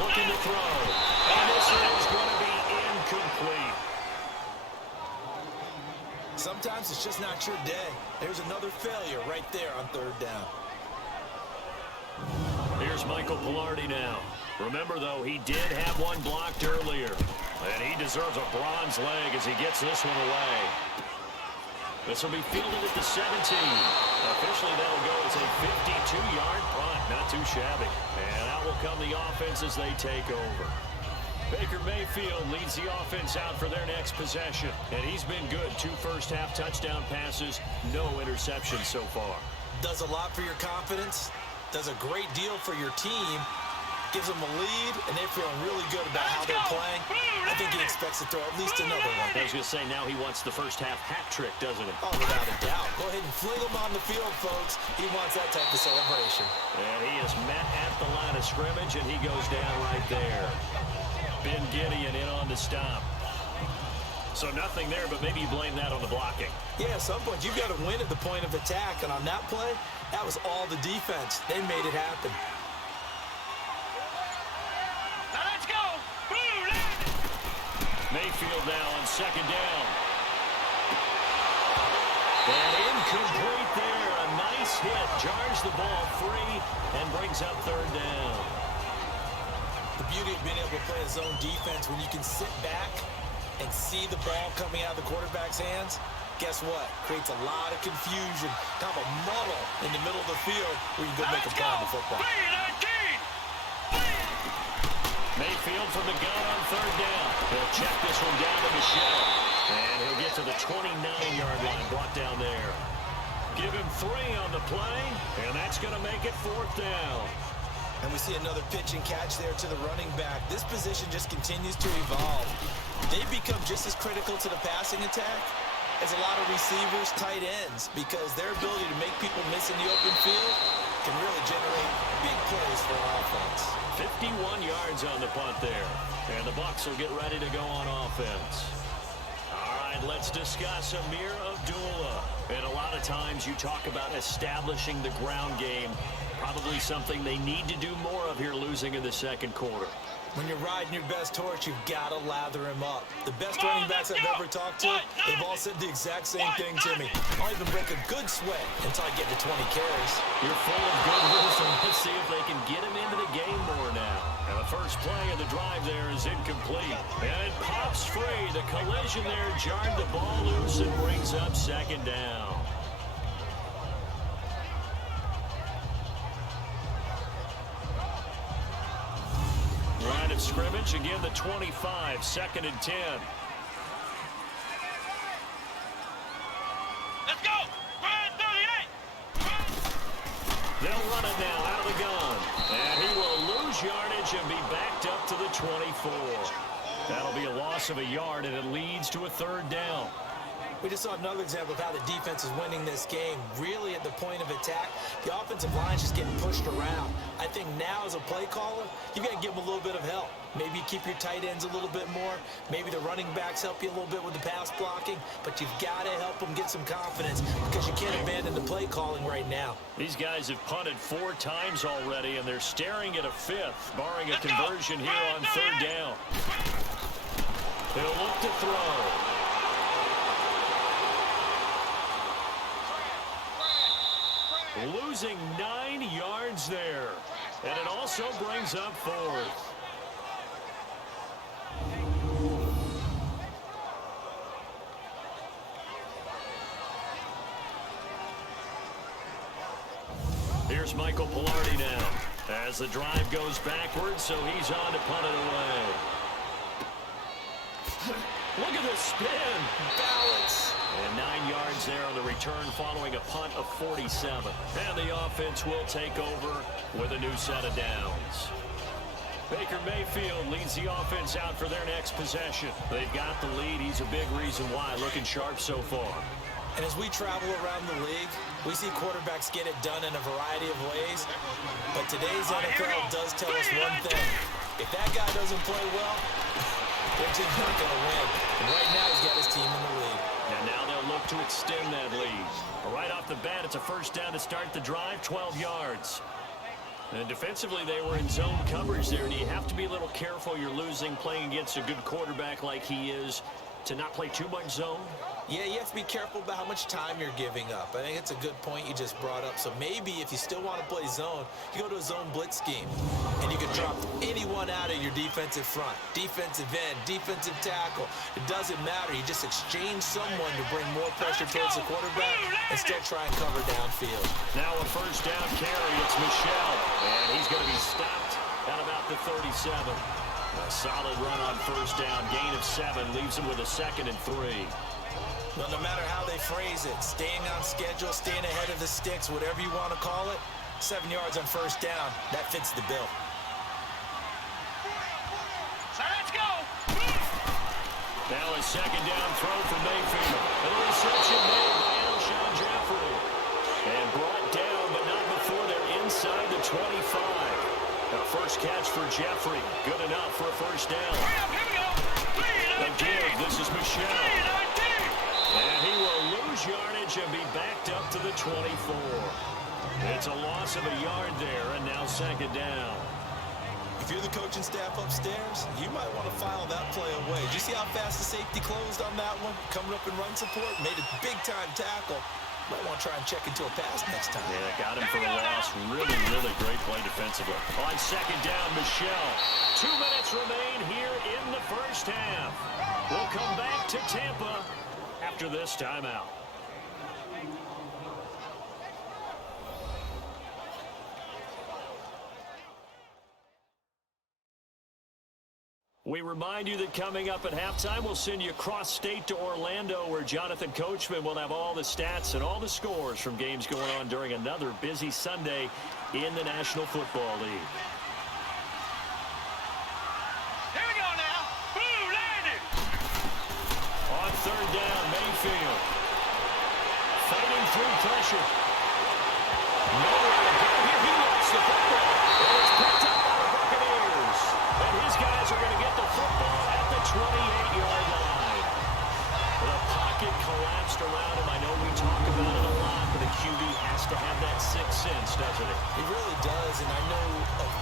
Looking to throw. And this is going to be incomplete. Sometimes it's just not your day. There's another failure right there on 3rd down. Here's Michael Pilardi now. Remember, though, he did have one blocked earlier. And he deserves a bronze leg as he gets this one away. This will be fielded at the 17. Officially, that'll go as a 52-yard punt. Not too shabby. And out will come the offense as they take over. Baker Mayfield leads the offense out for their next possession. And he's been good. 2 first-half touchdown passes, no interceptions so far. Does a lot for your confidence. Does a great deal for your team. Gives them a lead, and they're feeling really good about how they're playing. I think he expects to throw at least another one. I was going to say, now he wants the first-half hat trick, doesn't he? Oh, without a doubt. Go ahead and fling him on the field, folks. He wants that type of celebration. And he is met at the line of scrimmage, and he goes down right there. Ben Gideon in on the stop. So nothing there, but maybe you blame that on the blocking. Yeah, at some point, you've got to win at the point of attack. And on that play, that was all the defense. They made it happen. Mayfield now on 2nd down. And incomplete there. A nice hit. Jars the ball free and brings up 3rd down. The beauty of being able to play a zone defense when you can sit back and see the ball coming out of the quarterback's hands, guess what? Creates a lot of confusion, kind of a muddle in the middle of the field where you can go make a play on the football. Mayfield from the gun on 3rd down. He'll check this one down to Michelle. And he'll get to the 29-yard line, brought down there. Give him 3 on the play, and that's going to make it 4th down. And we see another pitch and catch there to the running back. This position just continues to evolve. They've become just as critical to the passing attack as a lot of receivers, tight ends, because their ability to make people miss in the open field can really generate big plays for our offense. 51 yards on the punt there. And the Bucs will get ready to go on offense. All right, right, let's discuss Amir Abdullah. And a lot of times you talk about establishing the ground game. Probably something they need to do more of here, losing in the second quarter. When you're riding your best horse, you've got to lather him up. The best running backs I've ever talked to, they've all said the exact same thing to me. I'll even break a good sweat until I get to 20 carries. You're full of good wisdom. Let's see if they can get him into the game more now. And the first play of the drive there is incomplete. And it pops free. The collision there jarred the ball loose and brings up second down. Line of scrimmage, again the 25, 2nd and 10. Let's go! 38! They'll run it now out of the gun. And he will lose yardage and be backed up to the 24. That'll be a loss of a yard, and it leads to a 3rd down. We just saw another example of how the defense is winning this game. Really at the point of attack, the offensive line's just getting pushed around. I think now as a play caller, you got to give them a little bit of help. Maybe you keep your tight ends a little bit more. Maybe the running backs help you a little bit with the pass blocking. But you've got to help them get some confidence because you can't abandon the play calling right now. These guys have punted 4 times already, and they're staring at a 5th, barring a conversion here on 3rd down. They'll look to throw. Losing 9 yards there. And it also brings up 4th. Here's Michael Pilardi now. As the drive goes backwards, so he's on to punt it away. Look at this spin. Balance. And 9 yards there on the return following a punt of 47. And the offense will take over with a new set of downs. Baker Mayfield leads the offense out for their next possession. They've got the lead. He's a big reason why. Looking sharp so far. And as we travel around the league, we see quarterbacks get it done in a variety of ways. But today's NFL does tell us one thing. If that guy doesn't play well, their team's not going to win. And right now, he's got his team in the lead. And now they'll look to extend that lead. Right off the bat, it's a 1st down to start the drive, 12 yards. And defensively, they were in zone coverage there. Do you have to be a little careful? You're losing, playing against a good quarterback like he is, to not play too much zone? Yeah, you have to be careful about how much time you're giving up. I think it's a good point you just brought up. So maybe if you still want to play zone, you go to a zone blitz scheme. And you can drop anyone out of your defensive front. Defensive end, defensive tackle. It doesn't matter. You just exchange someone to bring more pressure towards the quarterback and still try and cover downfield. Now a 1st down carry. It's Michelle. And he's going to be stopped at about the 37. A solid run on 1st down. Gain of 7 leaves him with a 2nd and 3. Well, no matter how they phrase it, staying on schedule, staying ahead of the sticks, whatever you want to call it, 7 yards on 1st down, that fits the bill. So let's go! Now a 2nd down throw for Mayfield. An interception made by Alshon Jeffrey. And brought down, but not before they're inside the 25. A 1st catch for Jeffrey. Good enough for a 1st down. Again, this is Michelle. And he will lose yardage and be backed up to the 24. It's a loss of a yard there, and now 2nd down. If you're the coaching staff upstairs, you might want to file that play away. Did you see how fast the safety closed on that one? Coming up in run support, made a big-time tackle. Might want to try and check into a pass next time. Yeah, got him for a loss. Really, really great play defensively. On 2nd down, Michelle. 2 minutes remain here in the 1st half. We'll come back to Tampa after this timeout. We remind you that coming up at halftime, we'll send you across state to Orlando, where Jonathan Coachman will have all the stats and all the scores from games going on during another busy Sunday in the National Football League. Here we go now. Boo, landed. On 3rd down, Mayfield. Fighting through pressure. Nowhere to go here. He lost the football. And it's picked up by the Buccaneers. And his guys are going to get the football at the 28-yard line. The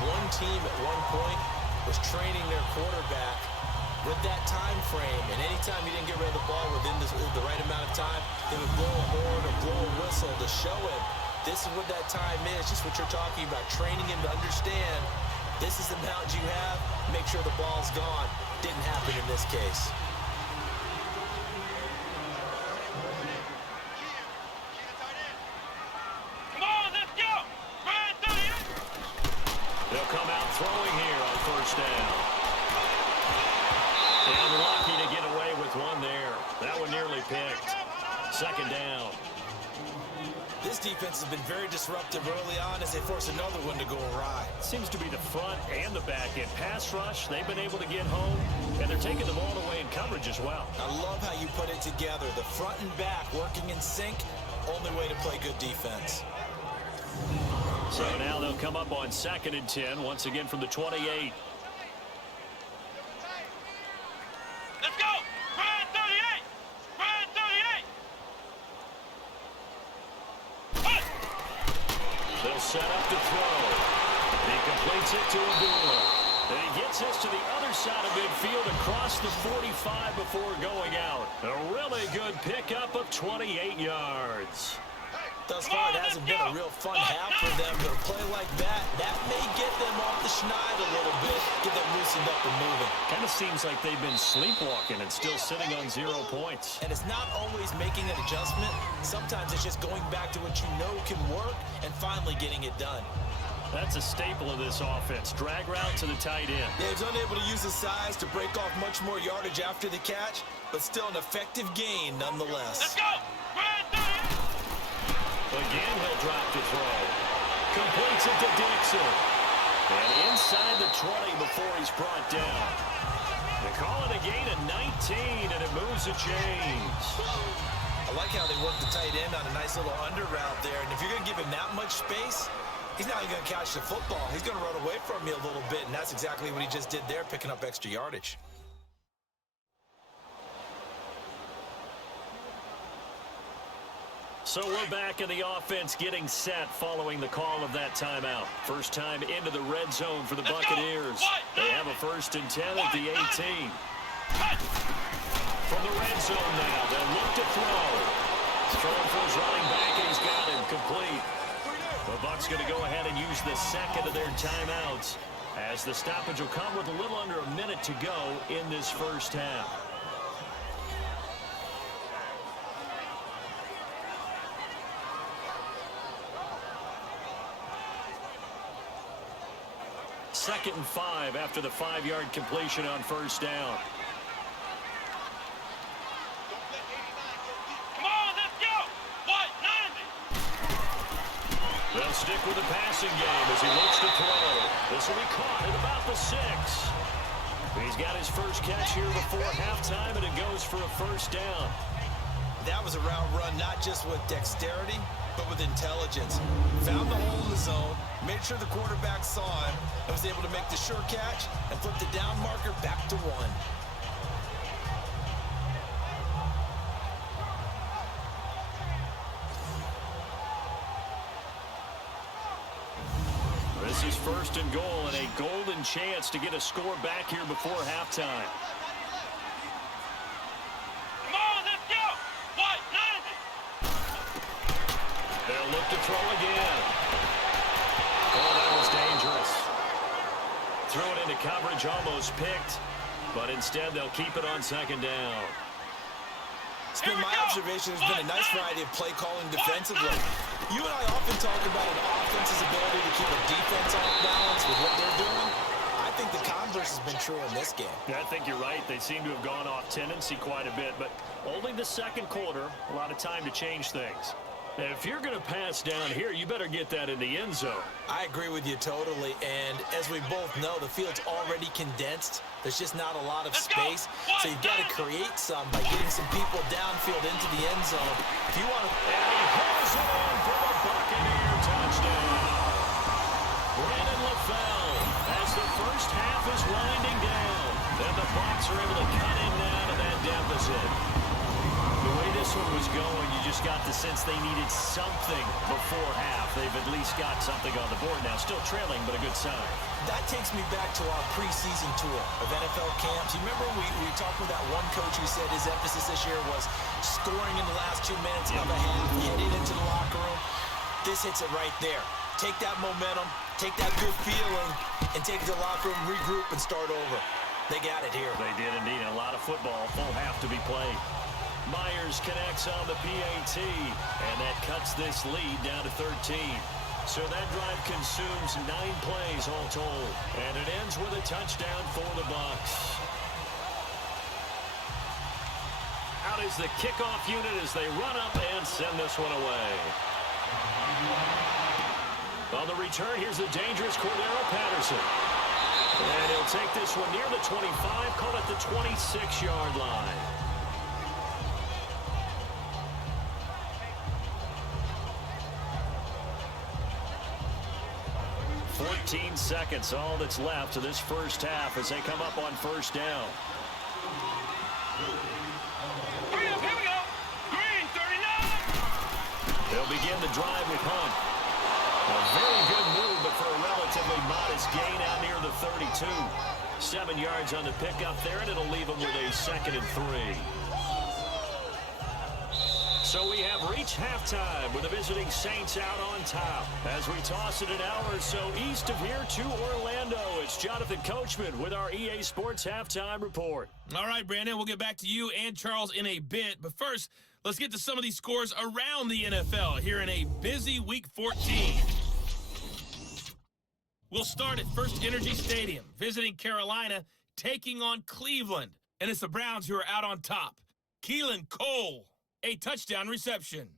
one team at one point was training their quarterback with that time frame, and anytime you didn't get rid of the ball within the right amount of time, they would blow a horn or blow a whistle to show him this is what that time is, just what you're talking about, training him to understand this is the amount you have, make sure the ball's gone. Didn't happen in this case. Come on, let's go! Ryan, They'll come out throwing here on first down. And lucky to get away with one there. That one nearly picked. Second down. This defense has been very disruptive early on as they force another one to go awry. Seems to be the front and the back end. Pass rush, they've been able to get home, and they're taking the ball away in coverage as well. I love how you put it together. The front and back working in sync, only way to play good defense. So now they'll come up on 2nd and 10, once again from the 28. let's go! Ryan, 38! Ryan, 38! They'll set up to throw. He completes it to Abdullah. And he gets this to the other side of midfield across the 45 before going out. A really good pickup of 28 yards. Thus far, it hasn't been a real fun half for them, but a play like that may get them off the schneid a little bit, get them loosened up and moving. Kind of seems like they've been sleepwalking and still sitting on 0 points. And it's not always making an adjustment. Sometimes it's just going back to what you know can work and finally getting it done. That's a staple of this offense. Drag route to the tight end. Yeah, he's unable to use his size to break off much more yardage after the catch, but still an effective gain nonetheless. Let's go! Ryan, 38! Again, he'll drop to throw. Completes it to Dixon. And inside the 20 before he's brought down. They call it a gain of 19, and it moves the chains. I like how they work the tight end on a nice little under route there, and if you're going to give him that much space, he's not even going to catch the football. He's going to run away from you a little bit, and that's exactly what he just did there, picking up extra yardage. So we're back in the offense getting set following the call of that timeout. First time into the red zone for the Buccaneers. They have a 1st and 10 at the 18. From the red zone now, they'll look to throw. Throwing for his running back, and he's got him complete. The Bucs going to go ahead and use the second of their timeouts, as the stoppage will come with a little under a minute to go in this first half. Second and 5 after the 5-yard completion on first down. Come on, let's go! What? 90! They'll stick with the passing game as he looks to throw. This will be caught at about the 6. He's got his first catch here before halftime, and it goes for a first down. That was a route run not just with dexterity, but with intelligence. Found the hole in the zone, made sure the quarterback saw him, and was able to make the sure catch and flip the down marker back to 1. This is 1st and goal and a golden chance to get a score back here before halftime. Come on, let's go! What? 90! They'll look to throw again. Oh, that was dangerous. Threw it into coverage, almost picked, but instead they'll keep it on 2nd down. It's been my observation, there's been a nice variety of play calling defensively. You and I often talk about an offense's ability to keep a defense off balance with what they're doing. I think the converse has been true in this game. Yeah, I think you're right. They seem to have gone off tendency quite a bit, but only the 2nd quarter, a lot of time to change things. If you're going to pass down here, you better get that in the end zone. I agree with you totally, and as we both know, the field's already condensed. There's just not a lot of space, so you've got to create some by getting some people downfield into the end zone. If you want to... And he hauls it on for the Buccaneer touchdown. Brandon LaFell, as the first half is winding down, then the Bucs are able to cut him down to that deficit. The way this one was going, you just got the sense they needed something before half. They've at least got something on the board now. Still trailing, but a good sign. That takes me back to our preseason tour of NFL camps. You remember we talked with that one coach who said his emphasis this year was scoring in the last 2 minutes of a half, heading into the locker room. This hits it right there. Take that momentum, take that good feeling, and take it to the locker room, regroup, and start over. They got it here. They did indeed. A lot of football, full half to be played. Myers connects on the PAT, and that cuts this lead down to 13. So that drive consumes 9 plays all told, and it ends with a touchdown for the Bucs. Out is the kickoff unit as they run up and send this one away. On the return, here's the dangerous Cordero Patterson. And he'll take this one near the 25, call it the 26-yard line. "14 seconds, all that's left of this first half as they come up on first down. Here we go. Green, 39. They'll begin the drive with Hunt. A very good move, but for a relatively modest gain out near the 32. 7 yards on the pickup there, and it'll leave them with a 2nd and 3. So we have reached halftime with the visiting Saints out on top. As we toss it an hour or so east of here to Orlando, it's Jonathan Coachman with our EA Sports Halftime Report. All right, Brandon, we'll get back to you and Charles in a bit. But first, let's get to some of these scores around the NFL here in a busy Week 14. We'll start at First Energy Stadium, visiting Carolina, taking on Cleveland. And it's the Browns who are out on top. Keelan Cole, a touchdown reception.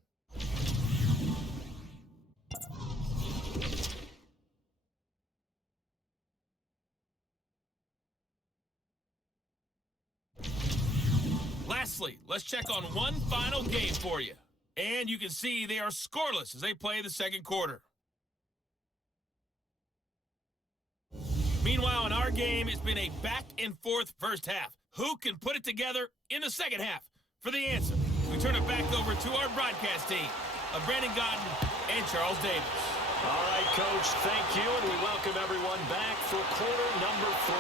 Lastly, let's check on one final game for you. And you can see they are scoreless as they play the second quarter. Meanwhile, in our game, it's been a back-and-forth first half. Who can put it together in the second half? For the answer, we turn it back over to our broadcast team of Brandon Godden and Charles Davis. All right, Coach, thank you, and we welcome everyone back for quarter number 3.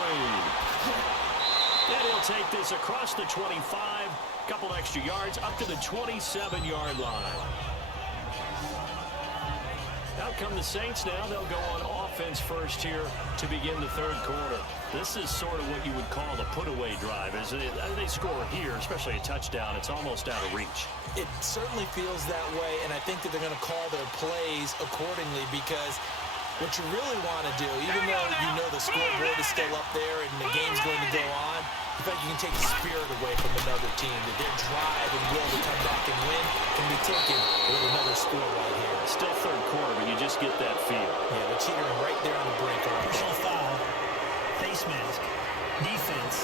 And he'll take this across the 25, a couple extra yards, up to the 27-yard line. Out come the Saints now. They'll go on offense first here to begin the third quarter. This is sort of what you would call a put-away drive, isn't it? They score here, especially a touchdown. It's almost out of reach. It certainly feels that way, and I think that they're going to call their plays accordingly because what you really want to do, even though you know the scoreboard is still up there and the game's going to go on, in fact, you can take the spirit away from another team. That their drive and will to come back and win can be taken with another score right here. Still third quarter, but you just get that feel. Yeah, they're teetering right there on the brink. Personal foul, face mask, defense.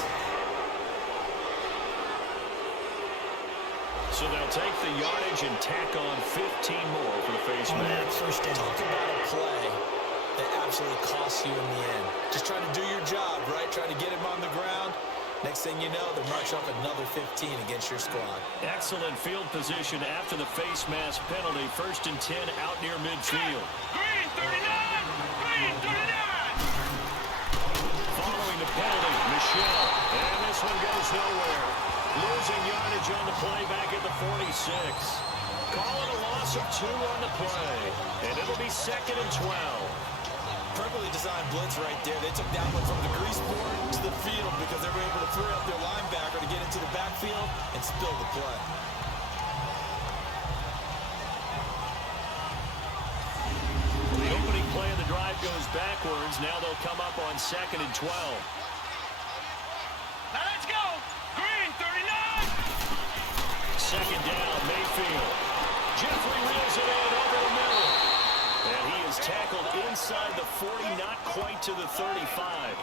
So they'll take the yardage and tack on 15 more for the face On that mask. first down. Talk about a play that absolutely costs you in the end. Just trying to do your job, right? Trying to get him on the ground. Next thing you know, they march up another 15 against your squad. Excellent field position after the face mask penalty. 1st and 10 out near midfield. Green, 39! Green, 39! Following the penalty, Michelle. And this one goes nowhere. Losing yardage on the play back at the 46. Call it a loss of 2 on the play. And it'll be 2nd and 12. Perfectly designed blitz right there. They took that one from the grease board to the field because they were able to throw up their linebacker to get into the backfield and spill the play. The opening play of the drive goes backwards. Now they'll come up on 2nd and 12. Now let's go! Green, 39! 2nd down, Mayfield. Jeffrey reels it in over the middle. And he is tackled inside the 40, not quite to the 35.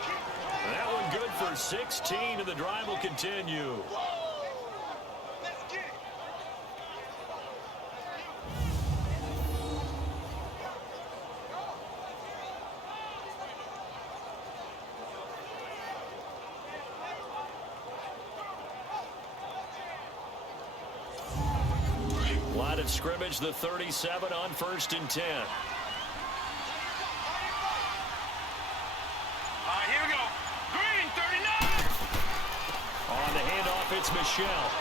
That one good for 16, and the drive will continue. of scrimmage, the 37 on 1st and 10. All right, here we go. Green, 39. On the handoff, it's Michelle.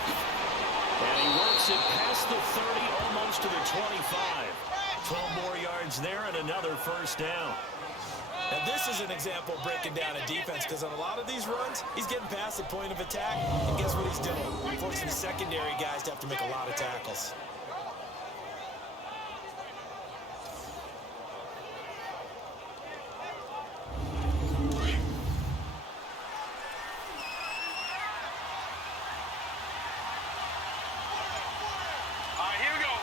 And he works it past the 30, almost to the 25. 12 more yards there and another first down. Now, this is an example of breaking down a defense, because on a lot of these runs, he's getting past the point of attack, and guess what he's doing? Forcing the secondary guys to have to make a lot of tackles. All right, here we go.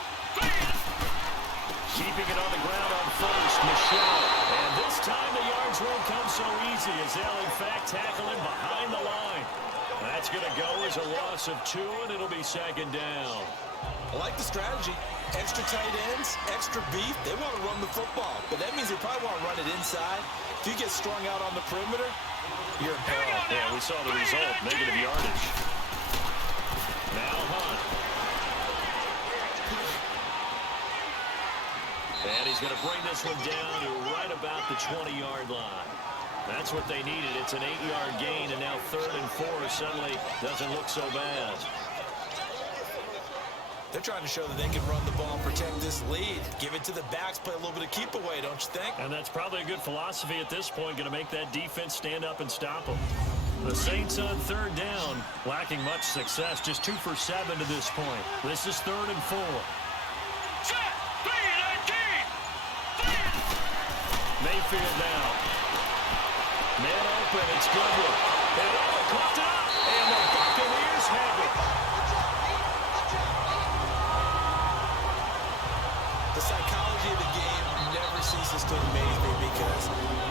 Keeping it on the ground on first, Michelle. And this time the yards won't come so easy as they'll in fact tackle him behind the line. That's going to go as a loss of 2, and it'll be second down. I like the strategy. Extra tight ends, extra beef. They want to run the football, but that means they probably want to run it inside. If you get strung out on the perimeter, you're in peril. Yeah, we saw the result, negative yardage. Now Hunt. And he's going to bring this one down to right about the 20-yard line. That's what they needed. It's an 8-yard gain, and now 3rd and 4 suddenly doesn't look so bad. They're trying to show that they can run the ball and protect this lead. Give it to the backs, play a little bit of keep away, don't you think? And that's probably a good philosophy at this point, going to make that defense stand up and stop them. The Saints on 3rd down, lacking much success, just 2 for 7 to this point. This is 3rd and 4. Mayfield now. Man open, it's Goodwin. And caught up, and the Buccaneers have it. The psychology of the game never ceases to amaze me, because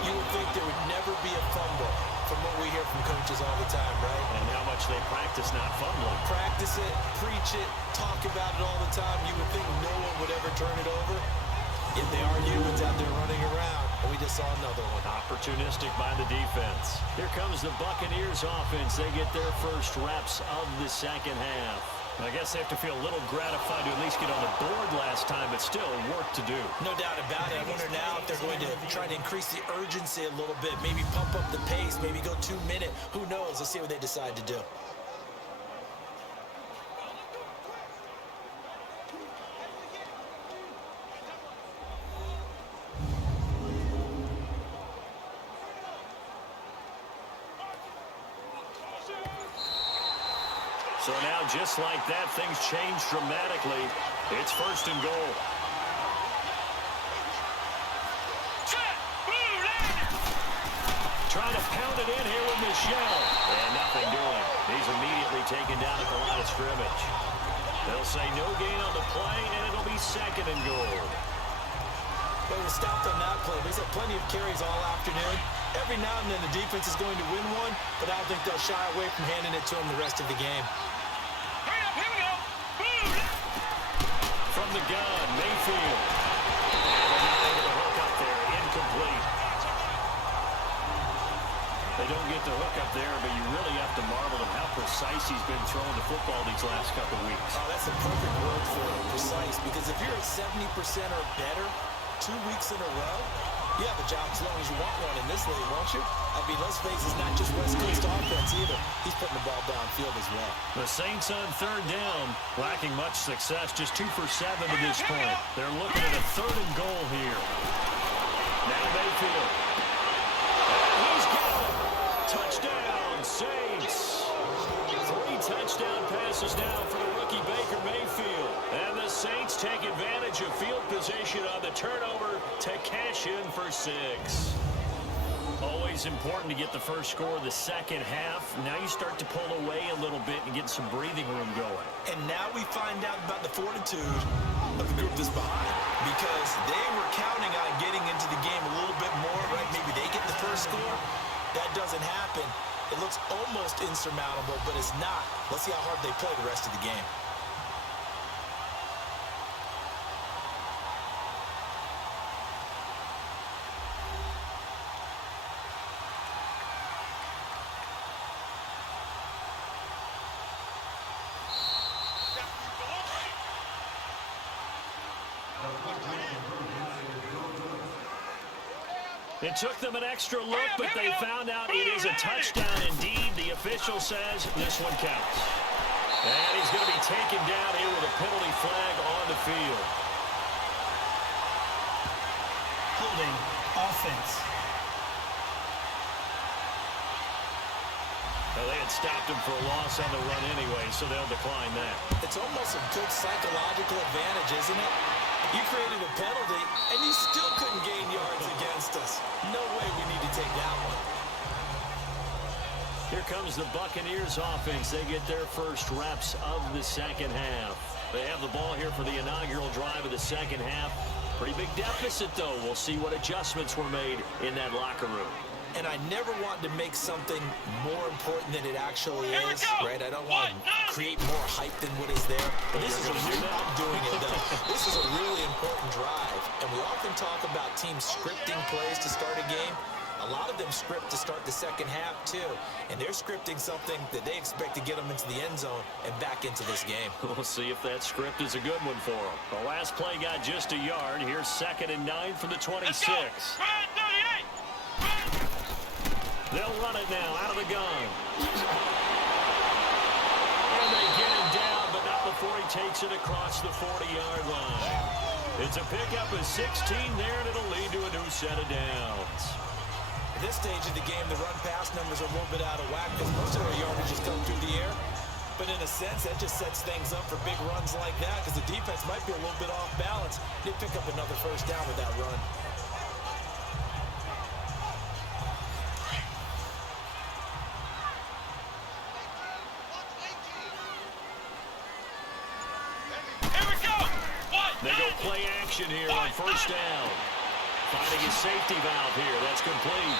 you would think there would never be a fumble from what we hear from coaches all the time, right? And how much they practice not fumbling. Practice it, preach it, talk about it all the time. You would think no one would ever turn it over. Yet they are humans out there running around, and we just saw another one. Opportunistic by the defense. Here comes the Buccaneers offense. They get their first reps of the second half. I guess they have to feel a little gratified to at least get on the board last time, but still work to do. No doubt about it. I wonder now if they're going to try to increase the urgency a little bit, maybe pump up the pace, maybe go 2 minute. Who knows? Let's see what they decide to do. So now, just like that, things change dramatically. It's 1st and goal. Trying to pound it in here with Michelle. And nothing doing. He's immediately taken down at the line of scrimmage. They'll say no gain on the play, and it'll be 2nd and goal. Well, we stopped on that play. He's had plenty of carries all afternoon. Every now and then the defense is going to win one, but I don't think they'll shy away from handing it to him the rest of the game. From the gun, Mayfield. And they're not able to hook up there. Incomplete. They don't get the hook up there, but you really have to marvel at how precise he's been throwing the football these last couple of weeks. Oh, that's the perfect word for it, precise, because if you're at 70% or better 2 weeks in a row, you have a job as long as you want one in this league, won't you? I mean, let's face it, it's not just West Coast offense either. He's putting the ball downfield as well. The Saints on 3rd down, lacking much success, just 2 for 7 to this point. They're looking at a 3rd and goal here. Now Mayfield. And he's got it. Touchdown, Saints. 3 touchdown passes now for the rookie Baker Mayfield. And the Saints take advantage of field position on the turnover to cash in for 6. Always important to get the first score of the second half. Now you start to pull away a little bit and get some breathing room going. And now we find out about the fortitude of the group that's behind, because they were counting on getting into the game a little bit more, right? Maybe they get the first score. That doesn't happen. It looks almost insurmountable, but it's not. Let's see how hard they play the rest of the game. It took them an extra look, but they found out it is a touchdown indeed. The official says this one counts. And he's going to be taken down here with a penalty flag on the field. Holding offense. Well, they had stopped him for a loss on the run anyway, so they'll decline that. It's almost a good psychological advantage, isn't it? You created a penalty, and you still couldn't gain yards against us. No way we need to take that one. Here comes the Buccaneers offense. They get their first reps of the second half. They have the ball here for the inaugural drive of the second half. Pretty big deficit, though. We'll see what adjustments were made in that locker room. And I never want to make something more important than it actually is, right? I don't want to create more hype than what is there. But this is I'm doing it, though. This is a really important drive. And we often talk about teams scripting plays to start a game. A lot of them script to start the second half, too. And they're scripting something that they expect to get them into the end zone and back into this game. We'll see if that script is a good one for them. The last play got just a yard. Here's 2nd and 9 from the 26. They'll run it now out of the gun. And they get him down, but not before he takes it across the 40-yard line. It's a pickup of 16 there, and it'll lead to a new set of downs. At this stage of the game, the run-pass numbers are a little bit out of whack because most of their yardage is coming through the air. But in a sense, that just sets things up for big runs like that because the defense might be a little bit off balance. They pick up another first down with that run. They go play action here on first down. Finding his safety valve here. That's complete.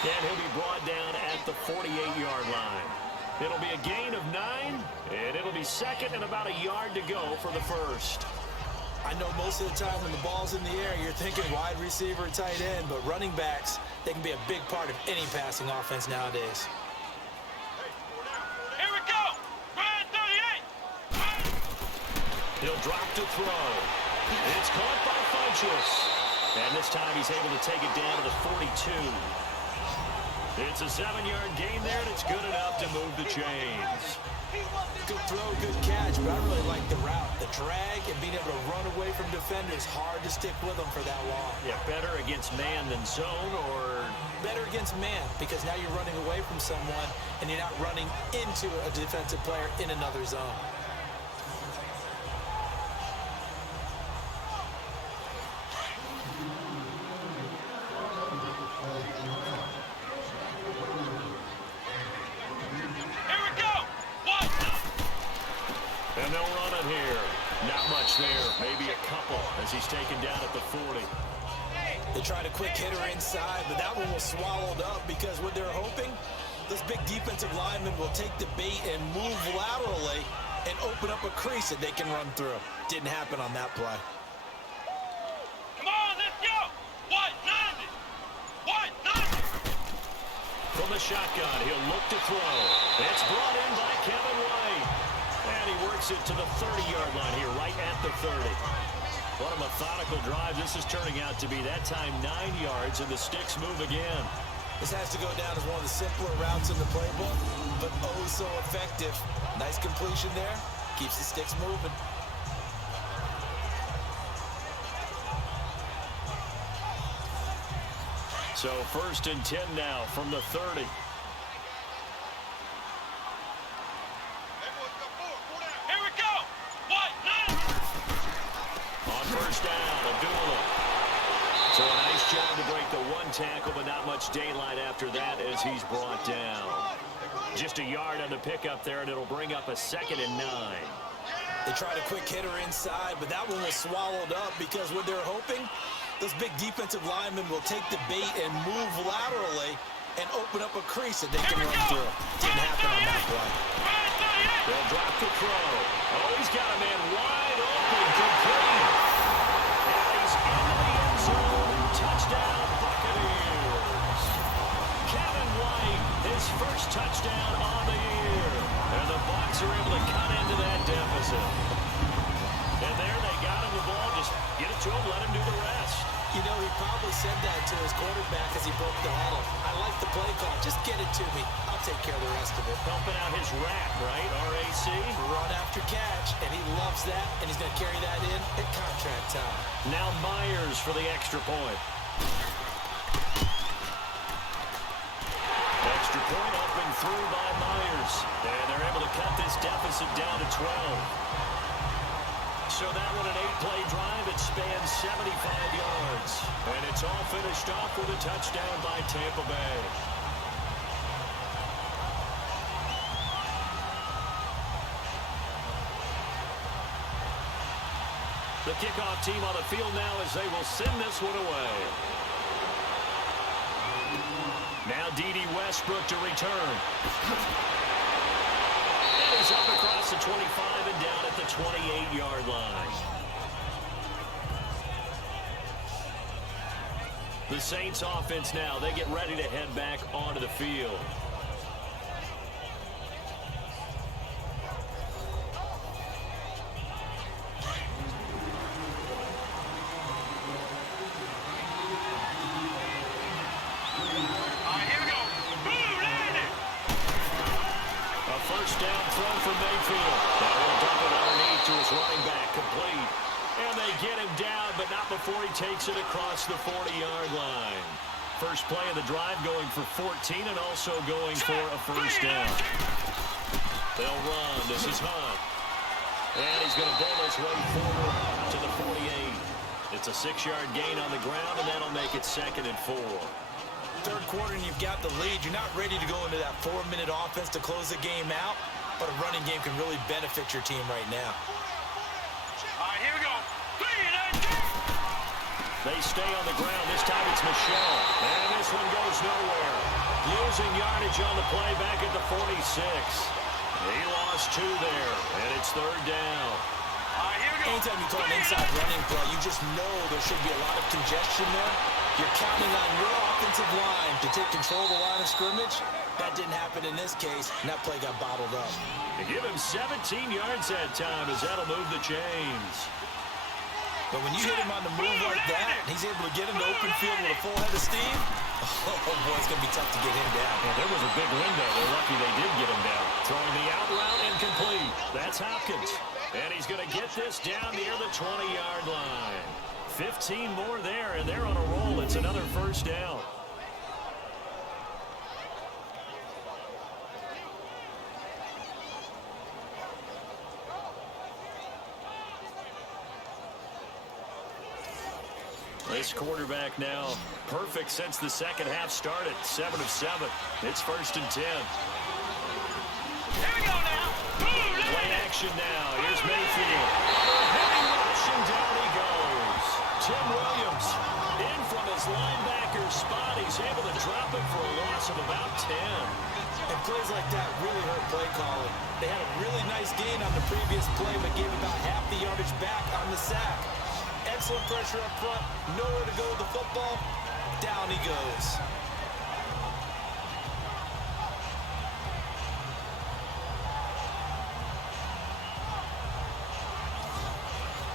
And he'll be brought down at the 48-yard line. It'll be a gain of 9, and it'll be 2nd and about a yard to go for the first. I know most of the time when the ball's in the air, you're thinking wide receiver and tight end, but running backs, they can be a big part of any passing offense nowadays. Here we go! Ryan 38! He'll drop to throw. It's caught by Funchess. And this time he's able to take it down to the 42. It's a 7-yard gain there, and it's good enough to move the chains. Good throw, good catch, but I really like the route. The drag and being able to run away from defenders, hard to stick with them for that long. Yeah, better against man than zone, or? Better against man, because now you're running away from someone, and you're not running into a defensive player in another zone. And they'll run it here. Not much there. Maybe a couple as he's taken down at the 40. They tried a quick hitter inside, but that one was swallowed up because what they're hoping, those big defensive linemen will take the bait and move laterally and open up a crease that they can run through. Didn't happen on that play. Come on, let's go! What? 90! What? 90! From the shotgun, he'll look to throw. It's brought in by Kevin White. And he works it to the 30-yard line here, right at the 30. What a methodical drive this is turning out to be. That time 9 yards, and the sticks move again. This has to go down as one of the simpler routes in the playbook, but oh so effective. Nice completion there. Keeps the sticks moving. So 1st and 10 now from the 30. First down, Abdullah. So a nice job to break the one tackle, but not much daylight after that as he's brought down. Just a yard on the pickup there, and it'll bring up a 2nd and 9. They tried a quick hitter inside, but that one was swallowed up because what they're hoping, those big defensive linemen will take the bait and move laterally and open up a crease that they can run through. Didn't happen on that play. They'll drop the throw. Oh, he's got a man wide open. Complete. And he's into the end zone. Touchdown, Buccaneers. Kevin White, his first touchdown on the year. And the Bucs are able to cut into that deficit. And there they got him the ball. Just get it to him, let him do the rest. You know, he probably said that to his quarterback as he broke the huddle. I like the play call. Just get it to me. I'll take care of the rest of it. Helping out his rack, right? RAC? Run after catch, and he loves that, and he's going to carry that in at contract time. Now Myers for the extra point. Extra point up and through by Myers. And they're able to cut this deficit down to 12. So that one, an 8-play drive. It spans 75 yards. And it's all finished off with a touchdown by Tampa Bay. The kickoff team on the field now as they will send this one away. Now D.D. Westbrook to return. And he's up across the 25 and down at the 28-yard line. The Saints offense now, they get ready to head back onto the field. First down throw for Mayfield. That will dump it underneath to his running back, complete. And they get him down, but not before he takes it across the 40-yard line. First play of the drive going for 14 and also going for a first down. They'll run. This is Hunt. And he's going to bull his way forward to the 48. It's a 6-yard gain on the ground, and that'll make it 2nd and 4. Third quarter and you've got the lead. You're not ready to go into that 4-minute offense to close the game out, but a running game can really benefit your team right now. All right, here we go. They stay on the ground. This time it's Michelle. And this one goes nowhere. Losing yardage on the play back at the 46. He lost 2 there, and it's 3rd down. Anytime you call an inside running play, you just know there should be a lot of congestion there. You're counting on your offensive line to take control of the line of scrimmage. That didn't happen in this case, and that play got bottled up. They give him 17 yards that time as that'll move the chains. But when you hit him on the move like that, and he's able to get into open field with a full head of steam, oh boy, it's going to be tough to get him down. Well, there was a big window. They're lucky they did get him down. Throwing the out route incomplete. That's Hopkins. And he's going to get this down near the 20-yard line. 15 more there, and they're on a roll. It's another first down. This quarterback now perfect since the second half started. 7 of 7. It's 1st and 10. Here we go now. Play action now. Here's Mayfield. Heavy rush, and down he goes. Tim Williams in from his linebacker spot. He's able to drop it for a loss of about 10. And plays like that really hurt play calling. They had a really nice gain on the previous play, but gave about half the yardage back on the sack. Excellent pressure up front. Nowhere to go with the football. Down he goes.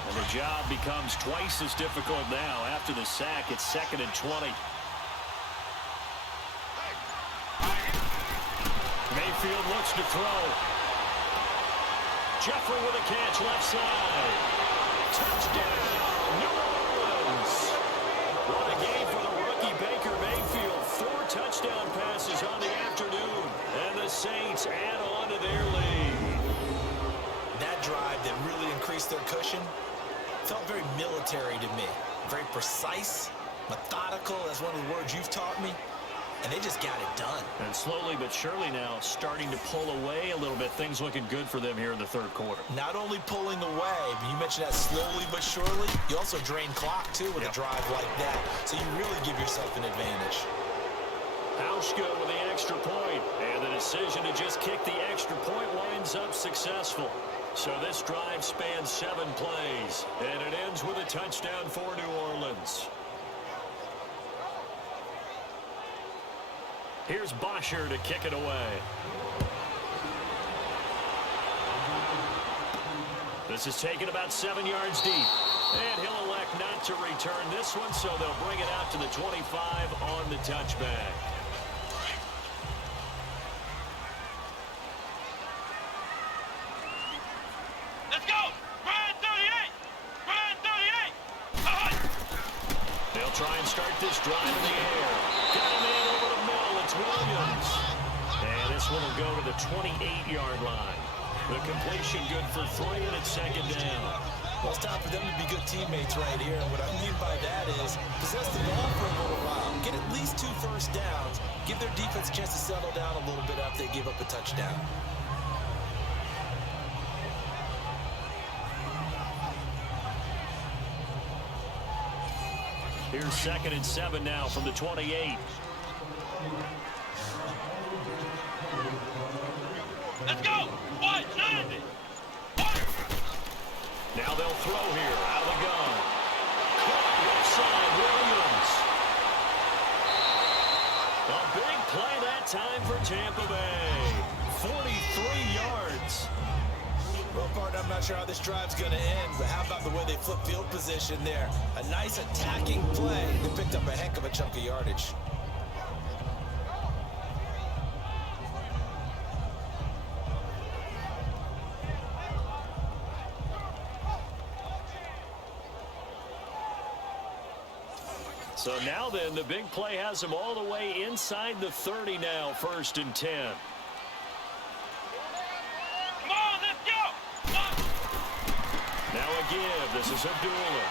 And the job becomes twice as difficult now. After the sack, it's 2nd and 20. Mayfield looks to throw. Jeffrey with a catch left side. Touchdown, New Orleans. What a game for the rookie Baker Mayfield. 4 touchdown passes on the afternoon. And the Saints add on to their lead. That drive that really increased their cushion felt very military to me. Very precise, methodical. That's one of the words you've taught me. And they just got it done. And slowly but surely now starting to pull away a little bit. Things looking good for them here in the 3rd quarter. Not only pulling away, but you mentioned that slowly but surely. You also drain clock, too, with a drive like that. So you really give yourself an advantage. Hauschka with the extra point. And the decision to just kick the extra point winds up successful. So this drive spans 7 plays. And it ends with a touchdown for New Orleans. Here's Bosher to kick it away. This is taken about 7 yards deep. And he'll elect not to return this one, so they'll bring it out to the 25 on the touchback. Let's go! Ryan 38! Ryan 38! They'll try and start this drive in the air. Got a man over the middle. It's Williams. And this one will go to the 28-yard line. The completion good for 3, and it's second down. Well, it's time for them to be good teammates right here. And what I mean by that is possess the ball for a little while. Get at least 2 first downs. Give their defense a chance to settle down a little bit after they give up a touchdown. Here's 2nd and 7 now from the 28. Let's go! Wide, 90! Now they'll throw here out of the gun. Caught left side, Williams. A big play that time for Tampa Bay. 43 yards. Well, partner, I'm not sure how this drive's going to end, but how about the way they flip field position there? A nice attacking play. They picked up a heck of a chunk of yardage. So now then, the big play has them all the way inside the 30 now, 1st and 10. Come on, let's go! Now a give. This is Abdullah.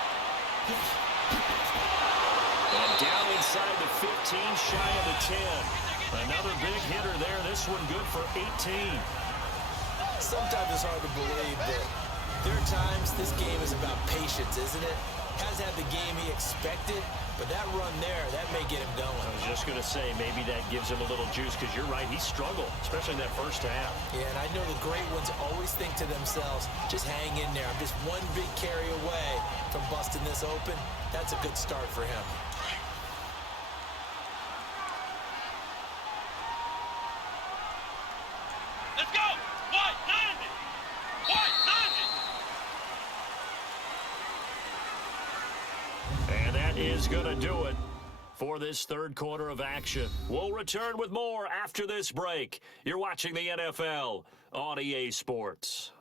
And down inside the 15, shy of the 10. Another big hitter there. This one good for 18. Sometimes it's hard to believe, but there are times this game is about patience, isn't it? Hasn't had the game he expected, but that run there, that may get him going. I was just going to say, maybe that gives him a little juice, because you're right, he struggled, especially in that first half. Yeah, and I know the great ones always think to themselves, just hang in there. I'm just one big carry away from busting this open. That's a good start for him. Let's go! Wide, 90! Wide, 90! And that is going to do it for this 3rd quarter of action. We'll return with more after this break. You're watching the NFL on EA Sports.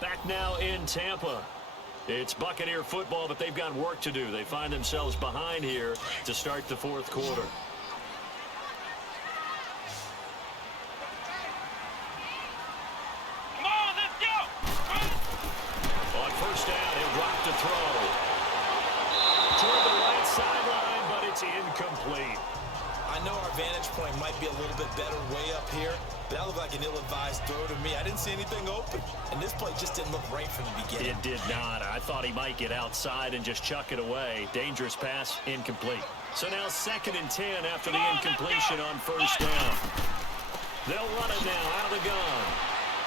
Back now in Tampa. It's Buccaneer football, but they've got work to do. They find themselves behind here to start the 4th quarter. Come on, let's go! On 1st down, he'll drop to throw. Toward the right sideline, but it's incomplete. I know our vantage point might be a little bit better way up here, but that looked like an ill-advised throw to me. I didn't see anything open, and this play just didn't look right from the beginning. It did not. I thought he might get outside and just chuck it away. Dangerous pass, incomplete. So now 2nd and 10 after the incompletion on 1st down. They'll run it now out of the gun.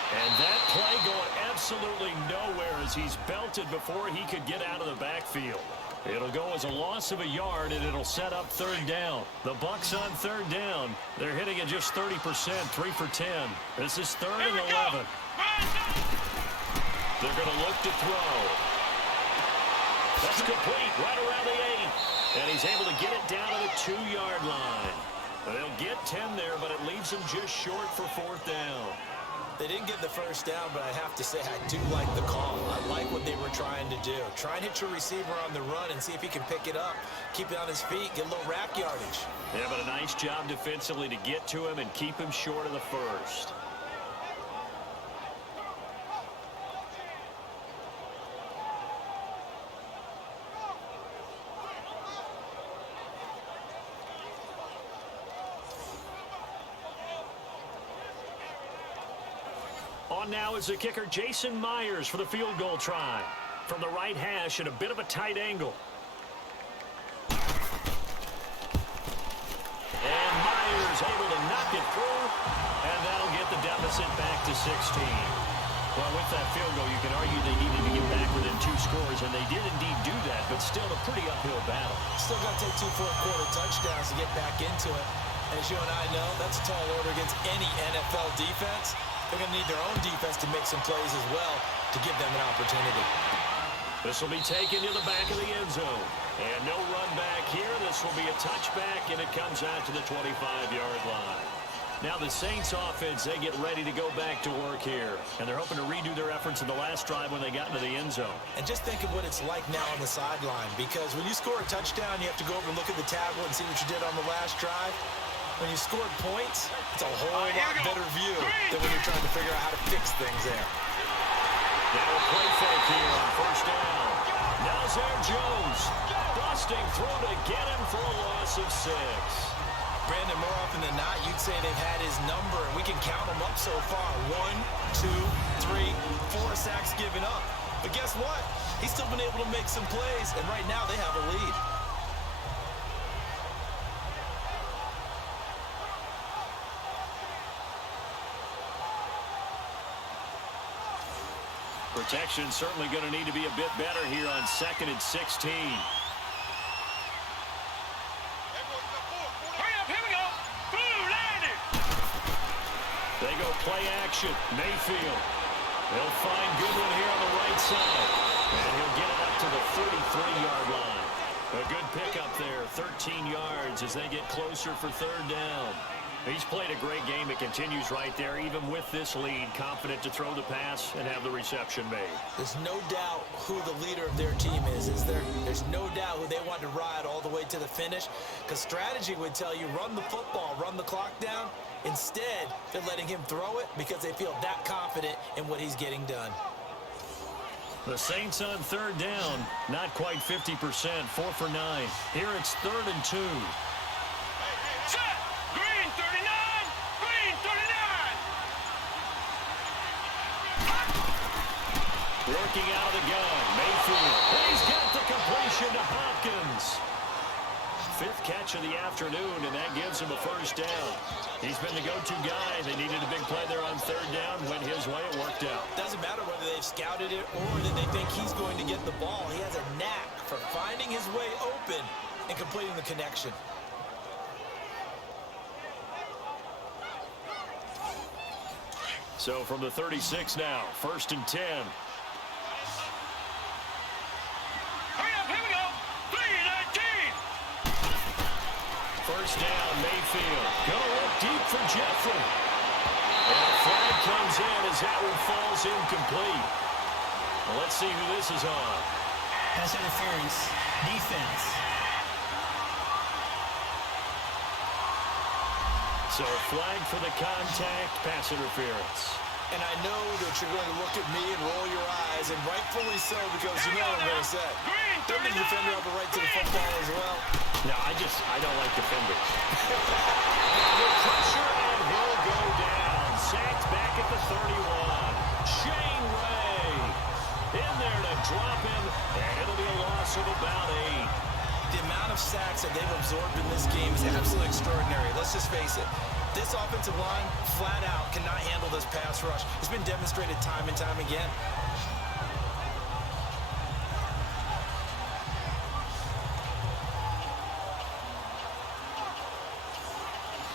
And that play going absolutely nowhere as he's belted before he could get out of the backfield. It'll go as a loss of a yard, and it'll set up 3rd down. The Bucs on 3rd down. They're hitting at just 30%, 3 for 10. This is 3rd and 11. They're going to look to throw. That's complete right around the 8. And he's able to get it down to the 2-yard line. They'll get 10 there, but it leaves them just short for 4th down. They didn't get the first down, but I have to say I do like the call. I like what they were trying to do. Try and hit your receiver on the run and see if he can pick it up. Keep it on his feet, get a little rack yardage. Yeah, but a nice job defensively to get to him and keep him short of the first. On now is the kicker, Jason Myers, for the field goal try. From the right hash at a bit of a tight angle. And Myers able to knock it through, and that'll get the deficit back to 16. Well, with that field goal, you can argue they needed to get back within 2 scores, and they did indeed do that, but still a pretty uphill battle. Still got to take 2 fourth-quarter touchdowns to get back into it. As you and I know, that's a tall order against any NFL defense. They're going to need their own defense to make some plays as well to give them an opportunity. This will be taken to the back of the end zone. And no run back here. This will be a touchback, and it comes out to the 25-yard line. Now the Saints offense, they get ready to go back to work here. And they're hoping to redo their efforts in the last drive when they got into the end zone. And just think of what it's like now on the sideline, because when you score a touchdown, you have to go over and look at the tablet and see what you did on the last drive. When you scored points, it's a whole lot better view than when you're trying to figure out how to fix things there. Now a play fake here on first down. Now Zare Jones busting through to get him for a loss of 6. Brandon, more often than not, you'd say they've had his number, and we can count them up so far. 1, 2, 3, 4 sacks given up. But guess what? He's still been able to make some plays, and right now they have a lead. Protection certainly going to need to be a bit better here on 2nd and 16. They go play action. Mayfield. They'll find Goodwin here on the right side. And he'll get it up to the 33-yard line. A good pickup there. 13 yards as they get closer for 3rd down. He's played a great game. It continues right there, even with this lead, confident to throw the pass and have the reception made. There's no doubt who the leader of their team is there? There's no doubt who they want to ride all the way to the finish, because strategy would tell you run the football, run the clock down. Instead, they're letting him throw it because they feel that confident in what he's getting done. The Saints on 3rd down, not quite 50%, 4 for 9. Here it's 3rd and 2. Green 39! Green 39! Working out of the gun, Mayfield. And he's got the completion to Hopkins. 5th catch of the afternoon, and that gives him a 1st down. He's been the go-to guy. They needed a big play there on 3rd down. Went his way. It worked out. Doesn't matter whether they've scouted it or that they think he's going to get the ball. He has a knack for finding his way open and completing the connection. So from the 36 now, 1st and 10. Here we go! 3-19! 1st down, Mayfield. Gonna look deep for Jeffrey. And a flag comes in as that one falls incomplete. Well, let's see who this is on. Pass interference. Defense. So flag for the contact, pass interference. And I know that you're going to look at me and roll your eyes, and rightfully so, because you know what I'm going to say. Don't the defender have a right to the football as well? No, I don't like defenders. The pressure, and he'll go down. Sacked back at the 31. Shane Ray in there to drop him, and it'll be a loss of about 8. The amount of sacks that they've absorbed in this game is absolutely extraordinary. Let's just face it. This offensive line, flat out, cannot handle this pass rush. It's been demonstrated time and time again.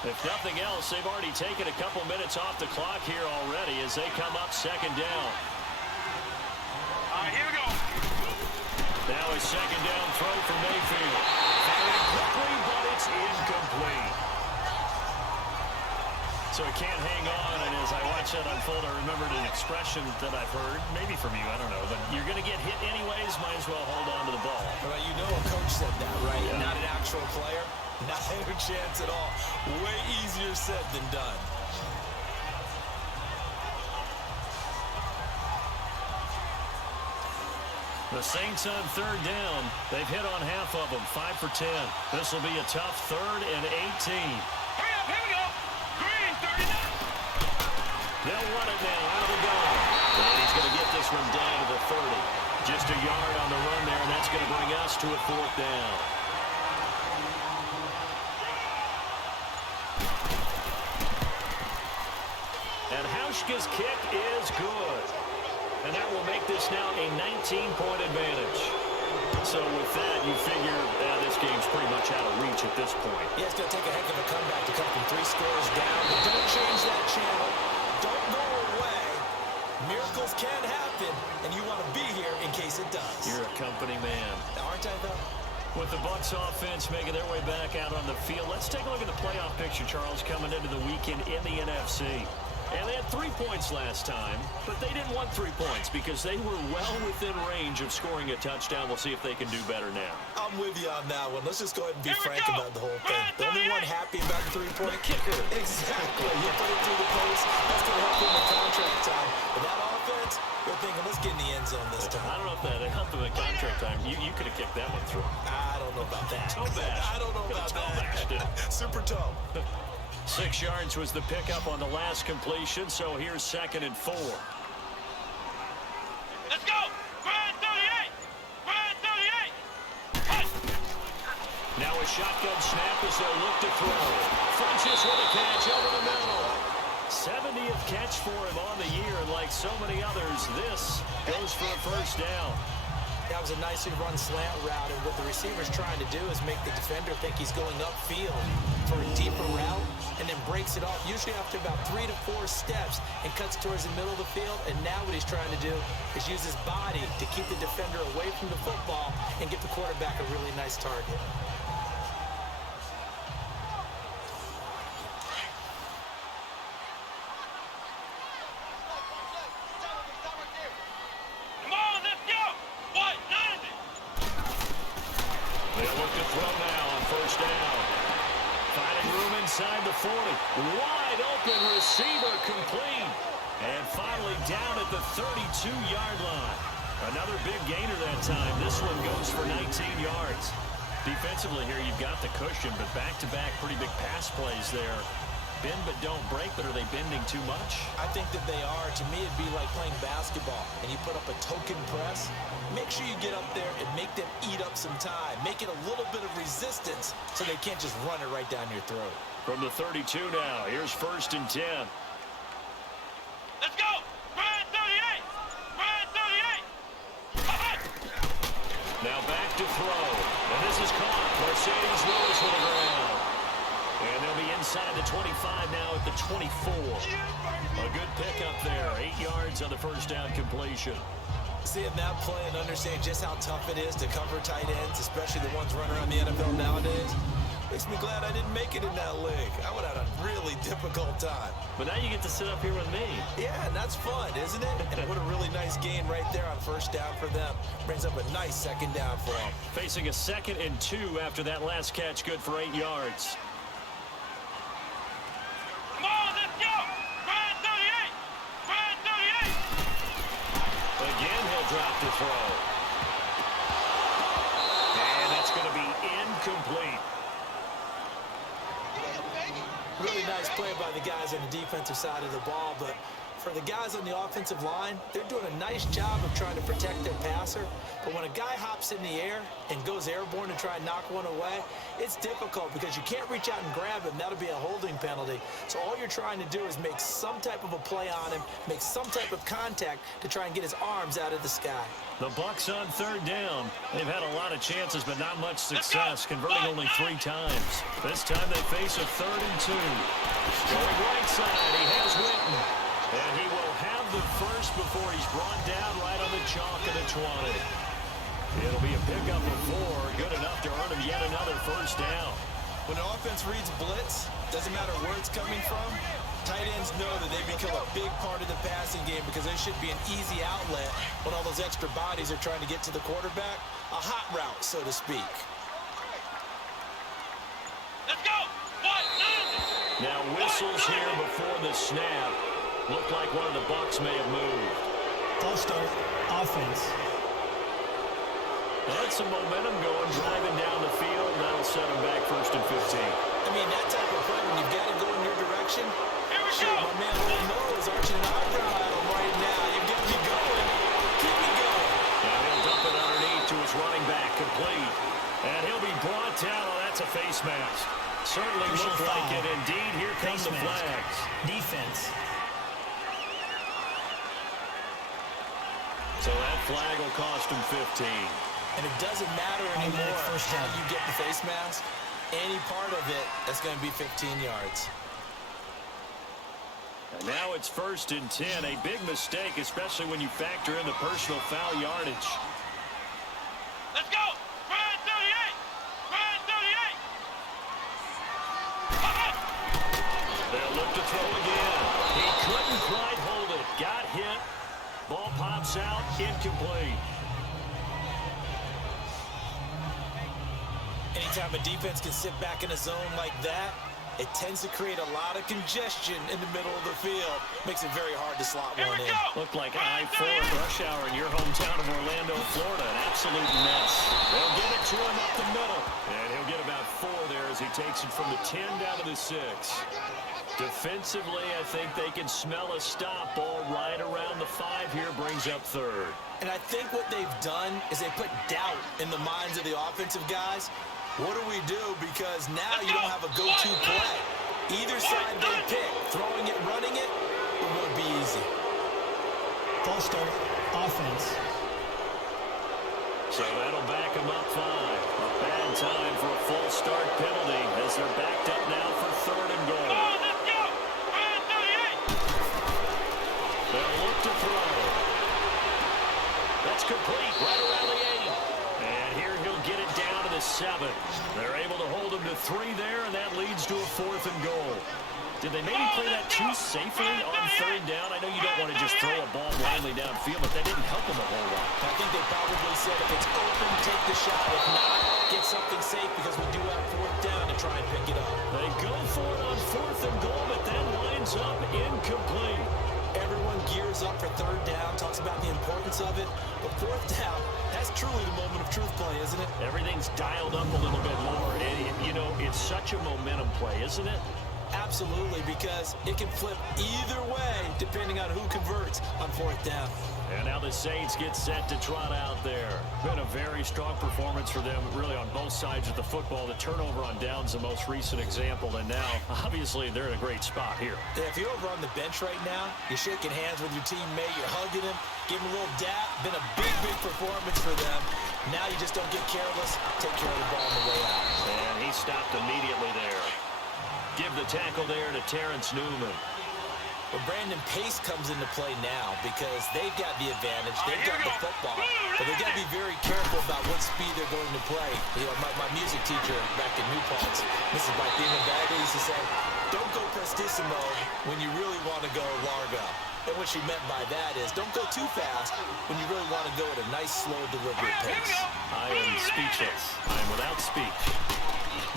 If nothing else, they've already taken a couple minutes off the clock here already as they come up 2nd down. All right, here we go. Now a 2nd down throw for Mayfield. Firing quickly, but it's incomplete. So it can't hang on, and as I watch that unfold, I remembered an expression that I've heard, maybe from you, I don't know, but you're going to get hit anyways, might as well hold on to the ball. Well, you know a coach said that, right? Yeah. Not an actual player. Not a chance at all. Way easier said than done. The Saints on 3rd down. They've hit on half of them, 5 for 10. This will be a tough 3rd and 18. Hurry up, here we go! Green 39! They'll run it now out of the gun. And he's going to get this one down to the 30. Just a yard on the run there, and that's going to bring us to a 4th down. And Hauschka's kick is good. And that will make this now a 19-point advantage. So with that, you figure this game's pretty much out of reach at this point. Yeah, it's going to take a heck of a comeback to come from 3 scores down. But don't change that channel. Don't go away. Miracles can happen, and you want to be here in case it does. You're a company man. Aren't I, though? With the Bucs offense making their way back out on the field, let's take a look at the playoff picture, Charles, coming into the weekend in the NFC. And they had 3 points last time, but they didn't want 3 points because they were well within range of scoring a touchdown. We'll see if they can do better now. I'm with you on that one. Let's just go ahead and be frank about the whole thing. The only one happy about the 3-point kicker. Exactly. You put it through the post. That's going to help him with contract time. But that offense, they're thinking, let's get in the end zone this time. I don't know if that helped him at contract time. You could have kicked that one through. I don't know about that. Toe bash. I don't know about that. Super toe. 6 yards was the pickup on the last completion, so here's 2nd and 4. Let's go! Grind 38! Grind 38! Hey! Now a shotgun snap as they look to throw. Funches with a catch over the middle. 70th catch for him on the year, and like so many others, this goes for a first down. That was a nicely run slant route, and what the receiver's trying to do is make the defender think he's going upfield for a deeper route, and then breaks it off, usually after about 3 to 4 steps, and cuts towards the middle of the field. And now what he's trying to do is use his body to keep the defender away from the football and get the quarterback a really nice target. Inside the 40. Wide open receiver complete. And finally down at the 32-yard line. Another big gainer that time. This one goes for 19 yards. Defensively here, you've got the cushion, but back-to-back pretty big pass plays there. Bend but don't break, but are they bending too much? I think that they are. To me, it'd be like playing basketball, and you put up a token press. Make sure you get up there and make them eat up some time. Make it a little bit of resistance so they can't just run it right down your throat. From the 32 now, here's 1st and 10. Let's go! Grind 38! Grind 38! Now back to throw. And this is caught. Mercedes Lewis with the ground. And they'll be inside the 25 now at the 24. A good pickup there. 8 yards on the first down completion. Seeing that play and understanding just how tough it is to cover tight ends, especially the ones running around the NFL nowadays, makes me glad I didn't make it in that league. I would have had a really difficult time. But now you get to sit up here with me. Yeah, and that's fun, isn't it? And what a really nice gain right there on first down for them. Brings up a nice 2nd down for them. Facing a 2nd and 2 after that last catch, good for 8 yards. Come on, let's go! Grind 38! Grind 38! Again, he'll drop the throw. And that's going to be incomplete. Really nice play by the guys on the defensive side of the ball, but for the guys on the offensive line, they're doing a nice job of trying to protect their passer. But when a guy hops in the air and goes airborne to try and knock one away, it's difficult because you can't reach out and grab him. That'll be a holding penalty. So all you're trying to do is make some type of a play on him, make some type of contact to try and get his arms out of the sky. The Bucs on 3rd down. They've had a lot of chances, but not much success, converting only 3 times. This time they face a 3rd and 2. Going right side, he has Witten. And he will have the first before he's brought down right on the chalk of the 20. It'll be a pickup of 4, good enough to earn him yet another first down. When the offense reads blitz, doesn't matter where it's coming from, tight ends know that they become a big part of the passing game because there should be an easy outlet when all those extra bodies are trying to get to the quarterback. A hot route, so to speak. Let's go! Now whistles here before the snap. Looked like one of the Bucs may have moved. False start. Offense. Had some momentum going, driving down the field. That'll set him back 1st and 15. I mean, that type of play, when you've got to go in your direction, Here we shit, go! my man Old Mo is arching an eyebrow at him right now. You've got to be going. Keep me going. Now he'll dump it underneath to his running back, complete. And he'll be brought down. Oh, that's a face mask. Certainly looked like it. Indeed, here comes the flags. Defense. So that flag will cost him 15. And it doesn't matter anymore first how down. you get the face mask. Any part of it, that's going to be 15 yards. And now it's 1st and 10. A big mistake, especially when you factor in the personal foul yardage. Let's go! Ryan 38! Ryan 38! They'll look to throw again. He couldn't quite hold it. Got hit. Ball pops out. Incomplete. Anytime a defense can sit back in a zone like that, it tends to create a lot of congestion in the middle of the field. Makes it very hard to slot one in. Looked like I-4 rush hour in your hometown of Orlando, Florida. An absolute mess. They'll give it to him up the middle. And he'll get about 4 there as he takes it from the 10 down to the 6. Defensively, I think they can smell a stop. Ball right around the 5 here, brings up 3rd. And I think what they've done is they put doubt in the minds of the offensive guys. What do we do? Because now you don't have a go-to play. Either side they pick, throwing it, running it, it won't be easy. False start. Offense. So that'll back them up 5. A bad time for a false start penalty as they're backed up now for 3rd and goal. They'll look to throw. That's complete right around the 8. And here he'll get it down to the 7. They're able to hold him to 3 there, and that leads to a 4th and goal. Did they maybe play that too safely on 3rd down? I know you don't want to just throw a ball blindly downfield, but that didn't help them a whole lot. I think they probably said if it's open, take the shot. If not, get something safe because we do have 4th down to try and pick it up. They go for it on 4th and goal, but that winds up incomplete. Everyone gears up for 3rd down, talks about the importance of it. But 4th down, that's truly the moment of truth play, isn't it? Everything's dialed up a little bit more. And, you know, it's such a momentum play, isn't it? Absolutely, because it can flip either way depending on who converts on 4th down. And now the Saints get set to trot out there. Been a very strong performance for them, really on both sides of the football. The turnover on downs the most recent example, and now, obviously, they're in a great spot here. Yeah, if you're over on the bench right now, you're shaking hands with your teammate, you're hugging him, giving him a little dap. Been a big, big performance for them. Now you just don't get careless. Take care of the ball on the way out. And he stopped immediately there. Give the tackle there to Terrence Newman. But Brandon, pace comes into play now because they've got the advantage. They've got the football. But they've got to be very careful about what speed they're going to play. You know, my music teacher back in New Paltz, Mrs. Bythema Bagley, used to say, don't go prestissimo when you really want to go largo. And what she meant by that is don't go too fast when you really want to go at a nice, slow, deliberate pace. I am speechless. I am without speech.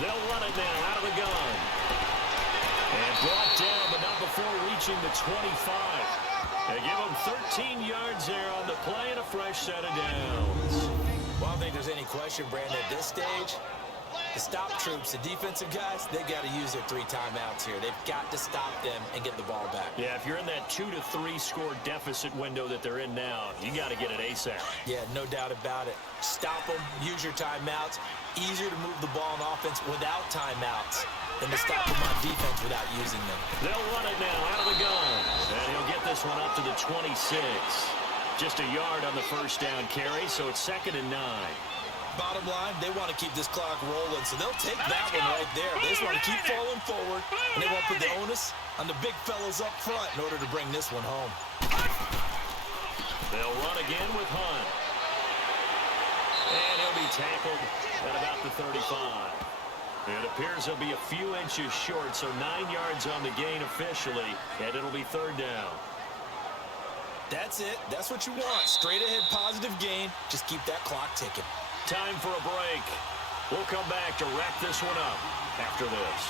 They'll run it now out of the gun. And brought down, but not before reaching the 25. They give him 13 yards there on the play and a fresh set of downs. Well, I don't think there's any question, Brandon, at this stage, the stop troops, the defensive guys, they've got to use their 3 timeouts here. They've got to stop them and get the ball back. Yeah, if you're in that 2 to 3 score deficit window that they're in now, you got to get it ASAP. Yeah, no doubt about it. Stop them, use your timeouts. Easier to move the ball on offense without timeouts than to stop them on defense without using them. They'll run it now out of the gun. And he'll get this one up to the 26. Just a yard on the first down carry, so it's 2nd and 9. Bottom line, they want to keep this clock rolling, so they'll take that one right there. They just want to keep falling forward, and they want to put the onus on the big fellas up front in order to bring this one home. They'll run again with Hunt. And he'll be tackled at about the 35. It appears he'll be a few inches short, so 9 yards on the gain officially, and it'll be 3rd down. That's it. That's what you want. Straight ahead positive gain. Just keep that clock ticking. Time for a break. We'll come back to wrap this one up after this.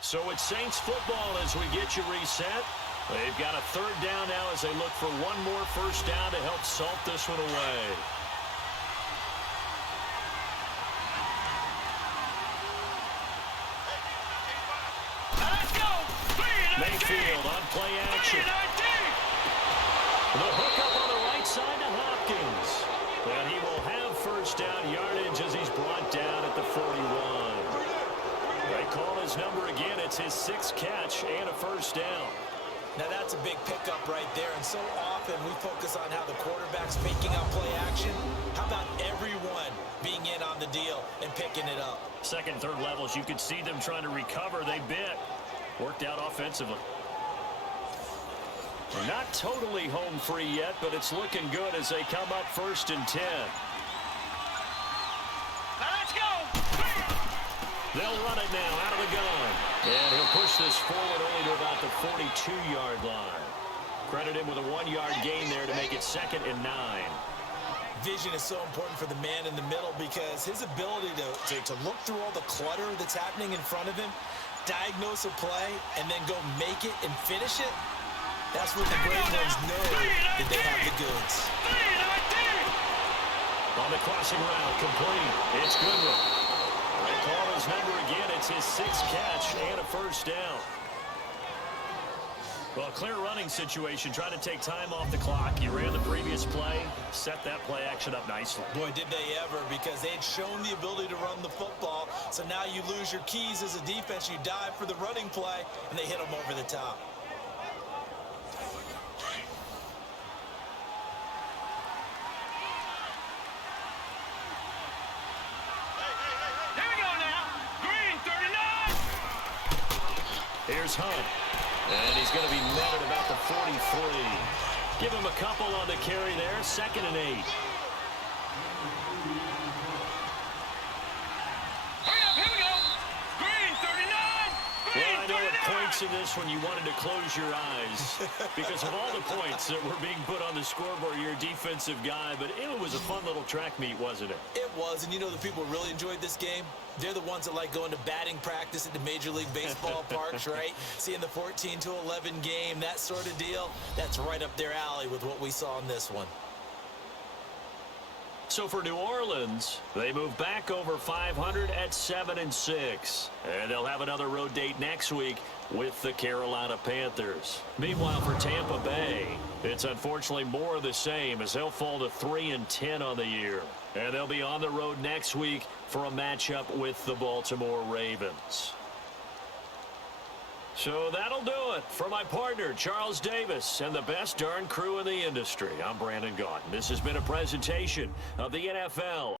So it's Saints football as we get you reset. They've got a 3rd down now as they look for one more first down to help salt this one away. Mayfield on play action. The hookup on the right side to Hopkins. And he will have first down yardage as he's brought down at the 41. They call his number again. It's his 6th catch and a first down. Now that's a big pickup right there, and so often we focus on how the quarterback's faking out play action. How about everyone being in on the deal and picking it up? Second, third levels, you could see them trying to recover. They bit. Worked out offensively. Not totally home free yet, but it's looking good as they come up 1st and 10. Let's go! They'll run it now out of the gun. And he'll push this forward only to about the 42-yard line. Credit him with a 1-yard gain there to make it 2nd and 9. Vision is so important for the man in the middle because his ability to look through all the clutter that's happening in front of him, diagnose a play, and then go make it and finish it, that's when the great ones know that they have the goods. On the crossing route, complete. It's Goodwin. They call his number again. It's his 6th catch and a first down. Well, clear running situation. Trying to take time off the clock. You ran the previous play. Set that play action up nicely. Boy, did they ever, because they had shown the ability to run the football. So now you lose your keys as a defense. You dive for the running play, and they hit them over the top. Here's Hunt. And he's going to be met at about the 43. Give him a couple on the carry there. 2nd and 8. Here we go. Green 39. Well, I know at points in this when you wanted to close your eyes because of all the points that were being put on the scoreboard. You're a defensive guy, but it was a fun little track meet, wasn't it? It was, and you know the people who really enjoyed this game? They're the ones that like going to batting practice at the Major League Baseball parks, right? Seeing the 14-11 game, that sort of deal. That's right up their alley with what we saw in this one. So for New Orleans, they move back over 500 at 7-6. And they'll have another road date next week with the Carolina Panthers. Meanwhile, for Tampa Bay, it's unfortunately more of the same as they'll fall to 3-10 on the year. And they'll be on the road next week for a matchup with the Baltimore Ravens. So that'll do it. For my partner, Charles Davis, and the best darn crew in the industry, I'm Brandon Gaudin. This has been a presentation of the NFL.